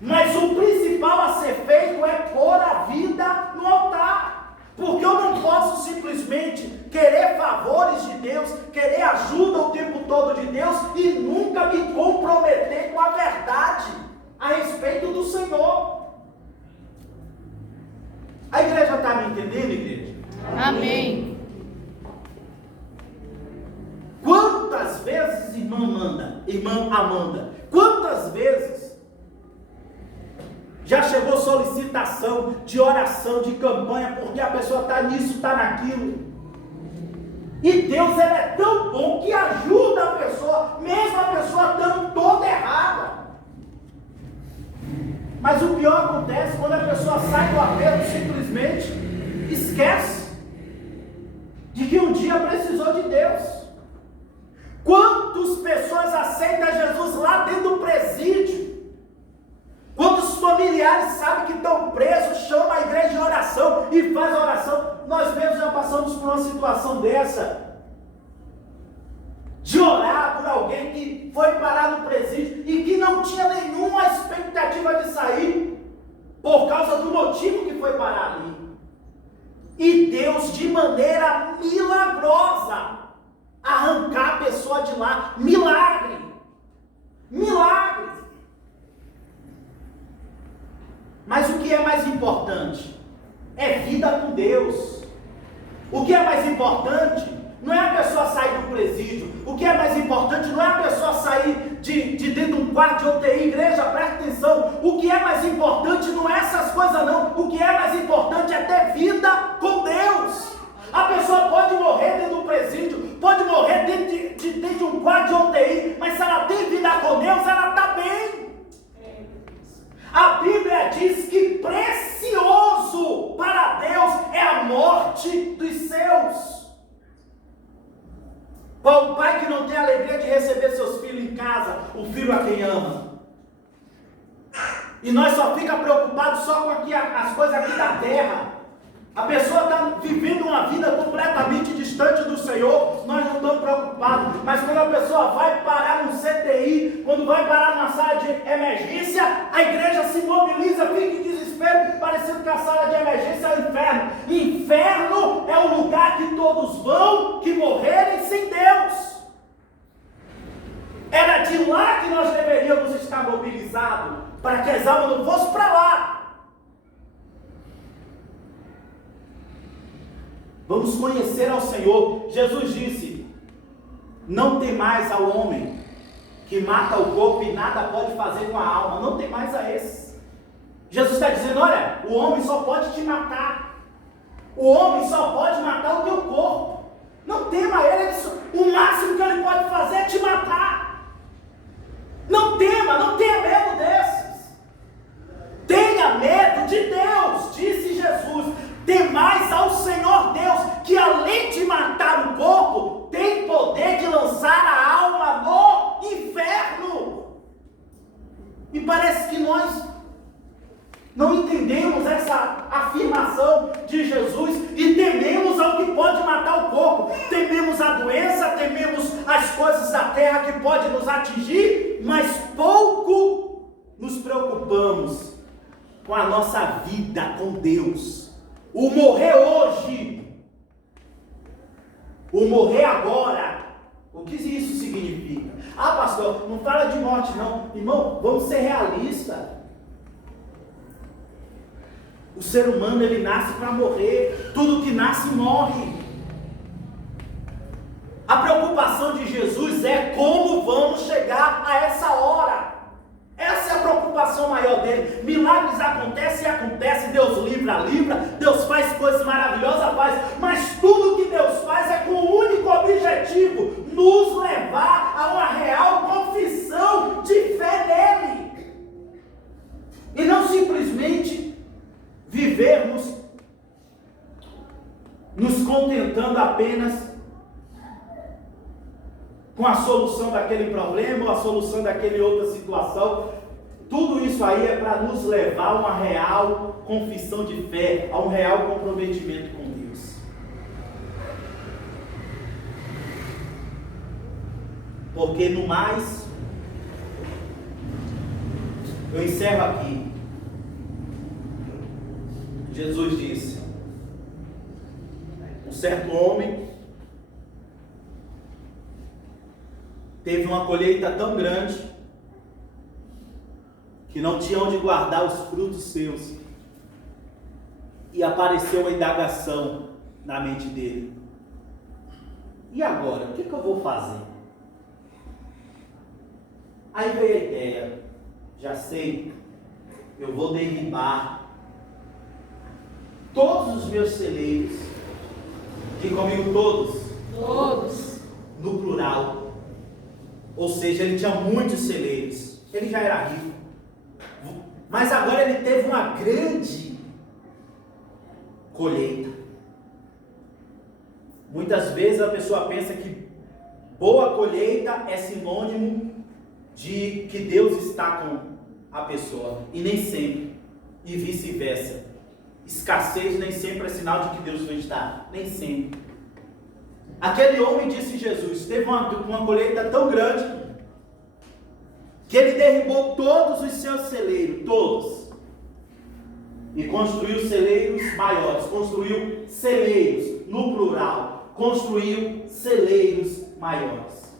Mas o principal a ser feito é pôr a vida no altar. Porque eu não posso simplesmente querer favores de Deus, querer ajuda o tempo todo de Deus e nunca me comprometer com a verdade a respeito do Senhor. A igreja está me entendendo, igreja? Amém. Quantas vezes, irmã Amanda, quantas vezes já chegou solicitação de oração, de campanha, porque a pessoa está nisso, está naquilo. E Deus, ele é tão bom que ajuda a pessoa, mesmo a pessoa estando toda errada. Mas o pior acontece quando a pessoa sai do aperto, simplesmente esquece de que um dia precisou de Deus. Quantas pessoas aceitam Jesus lá dentro do presídio? Quantos familiares sabem que estão presos, chamam a igreja de oração e faz a oração? Nós mesmos já passamos por uma situação dessa, de orar por alguém que foi parar no presídio e que não tinha nenhuma expectativa de sair, por causa do motivo que foi parar ali. E Deus, de maneira milagrosa, arrancar a pessoa de lá. Milagre! Milagre! Mas o que é mais importante? É vida com Deus. O que é mais importante não é a pessoa sair do presídio. O que é mais importante não é a pessoa sair de dentro de um quarto de UTI. Igreja, presta atenção. O que é mais importante não é essas coisas não. O que é mais importante é ter vida com Deus. A pessoa pode morrer dentro do presídio, pode morrer dentro de um quarto de UTI, mas se ela tem vida com Deus, ela está bem. A Bíblia diz que precioso para Deus é a morte dos seus. Qual o pai que não tem a alegria de receber seus filhos em casa, o filho a quem ama? E nós só ficamos preocupados só com as coisas aqui da terra. A pessoa está vivendo uma vida completamente distante do Senhor, nós não estamos preocupados. Mas quando a pessoa vai parar num CTI, quando vai parar numa sala de emergência, a igreja se mobiliza, fica em desespero, parecendo que a sala de emergência é o inferno. Inferno é o lugar que todos vão que morrerem sem Deus. Era de lá que nós deveríamos estar mobilizados, para que as almas não fossem para lá. Vamos conhecer ao Senhor. Jesus disse: não tem mais ao homem que mata o corpo e nada pode fazer com a alma. Não tem mais a esse. Jesus está dizendo: olha, o homem só pode te matar. O homem só pode matar o teu corpo. Não tema ele. O máximo que ele pode fazer é te matar. Não tema, não tenha medo desses. Tenha medo de Deus, disse Jesus. Temais ao Senhor Deus, que além de matar o corpo, tem poder de lançar a alma no inferno. E parece que nós não entendemos essa afirmação de Jesus e tememos ao que pode matar o corpo. Tememos a doença, tememos as coisas da terra que pode nos atingir, mas pouco nos preocupamos com a nossa vida com Deus. O morrer hoje, o morrer agora, o que isso significa? Ah, pastor, não fala de morte não. Irmão, vamos ser realistas. O ser humano, ele nasce para morrer. Tudo que nasce morre. A preocupação de Jesus é como vamos chegar a essa hora. Essa é a preocupação maior dele. Milagres acontecem e acontecem. Deus livra. Deus faz coisas maravilhosas, faz. Mas tudo que Deus faz é com o único objetivo: nos levar a uma real confissão de fé nele. E não simplesmente vivermos nos contentando apenas com a solução daquele problema ou a solução daquela outra situação. Tudo isso aí é para nos levar a uma real confissão de fé, a um real comprometimento com Deus. Porque no mais, eu encerro aqui. Jesus disse: um certo homem teve uma colheita tão grande que não tinha onde guardar os frutos seus. E apareceu uma indagação na mente dele: e agora? O que eu vou fazer? Aí veio a ideia: já sei, eu vou derribar todos os meus celeiros. Diga comigo, todos. Todos. No plural. Ou seja, ele tinha muitos celeiros. Ele já era rico. Mas agora ele teve uma grande colheita. Muitas vezes a pessoa pensa que boa colheita é sinônimo de que Deus está com a pessoa. E nem sempre. E vice-versa. Escassez nem sempre é sinal de que Deus não está. Nem sempre. Aquele homem, disse Jesus, teve uma colheita tão grande que ele derribou todos os seus celeiros, todos, e construiu celeiros maiores, construiu celeiros no plural, construiu celeiros maiores.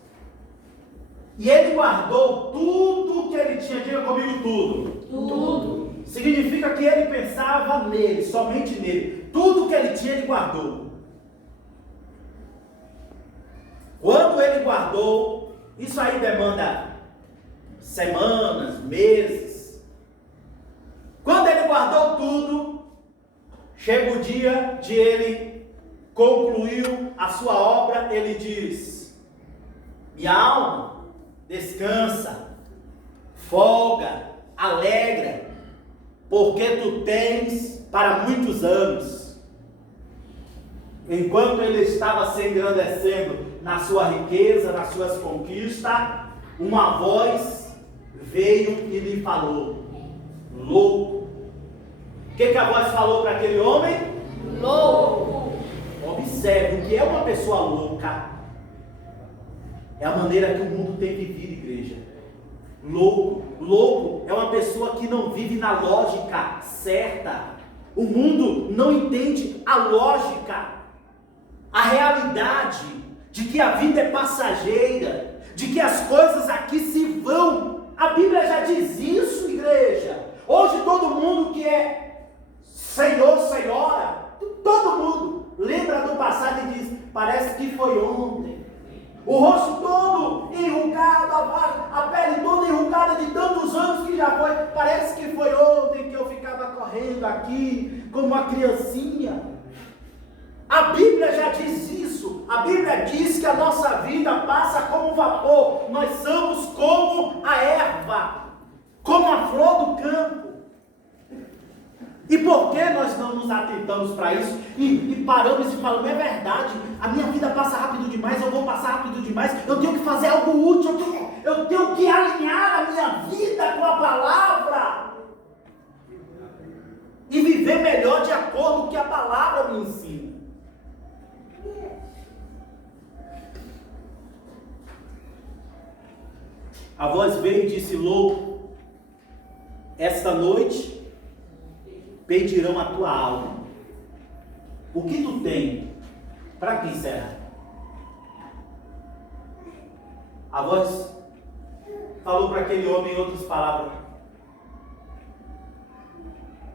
E ele guardou tudo que ele tinha. Diga comigo, tudo. Tudo. Significa que ele pensava nele, somente nele. Tudo que ele tinha, ele guardou. Quando ele guardou, isso aí demanda semanas, meses. Quando ele guardou tudo, chega o dia de ele concluir a sua obra, ele diz: minha alma, descansa, folga, alegra, porque tu tens para muitos anos. Enquanto ele estava se engrandecendo na sua riqueza, nas suas conquistas, uma voz veio e lhe falou: louco. O que a voz falou para aquele homem? Louco. Observe, o que é uma pessoa louca? É a maneira que o mundo tem vivido, igreja. Louco é uma pessoa que não vive na lógica certa. O mundo não entende a lógica, a realidade de que a vida é passageira, de que as coisas aqui se vão. A Bíblia já diz isso, igreja. Hoje todo mundo que é Senhor, Senhora, todo mundo lembra do passado e diz: parece que foi ontem. O rosto todo enrugado, a pele toda enrugada de tantos anos que já foi. Parece que foi ontem que eu ficava correndo aqui como uma criancinha. A Bíblia já diz isso. A Bíblia diz que a nossa vida passa como vapor. Nós somos como a erva, como a flor do campo. E por que nós não nos atentamos para isso e paramos e falamos: é verdade, a minha vida passa rápido demais, eu vou passar rápido demais, eu tenho que fazer algo útil, eu tenho que alinhar a minha vida com a palavra e viver melhor de acordo com o que a palavra me ensina. A voz veio e disse: louco, esta noite pedirão a tua alma. O que tu tem? Para que encerrar? A voz falou para aquele homem em outras palavras: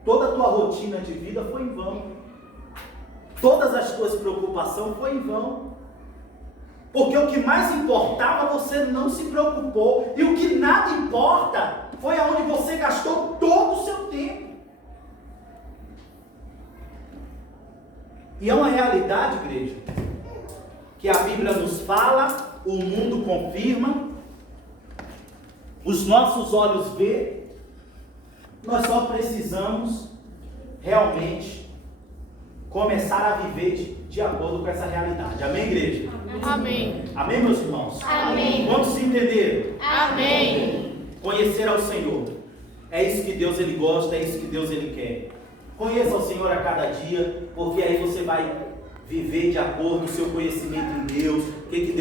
toda a tua rotina de vida foi em vão. Todas as tuas preocupações foi em vão. Porque o que mais importava você não se preocupou. E o que nada importa foi aonde você gastou todo o seu tempo. E é uma realidade, igreja, que a Bíblia nos fala, o mundo confirma, os nossos olhos vê. Nós só precisamos realmente começar a viver de acordo com essa realidade. Amém, igreja? Amém. Amém, meus irmãos? Amém. Quantos se entenderam? Amém. Conhecer ao Senhor. É isso que Deus ele gosta, é isso que Deus ele quer. Conheça o Senhor a cada dia, porque aí você vai viver de acordo com o seu conhecimento em Deus, o que Deus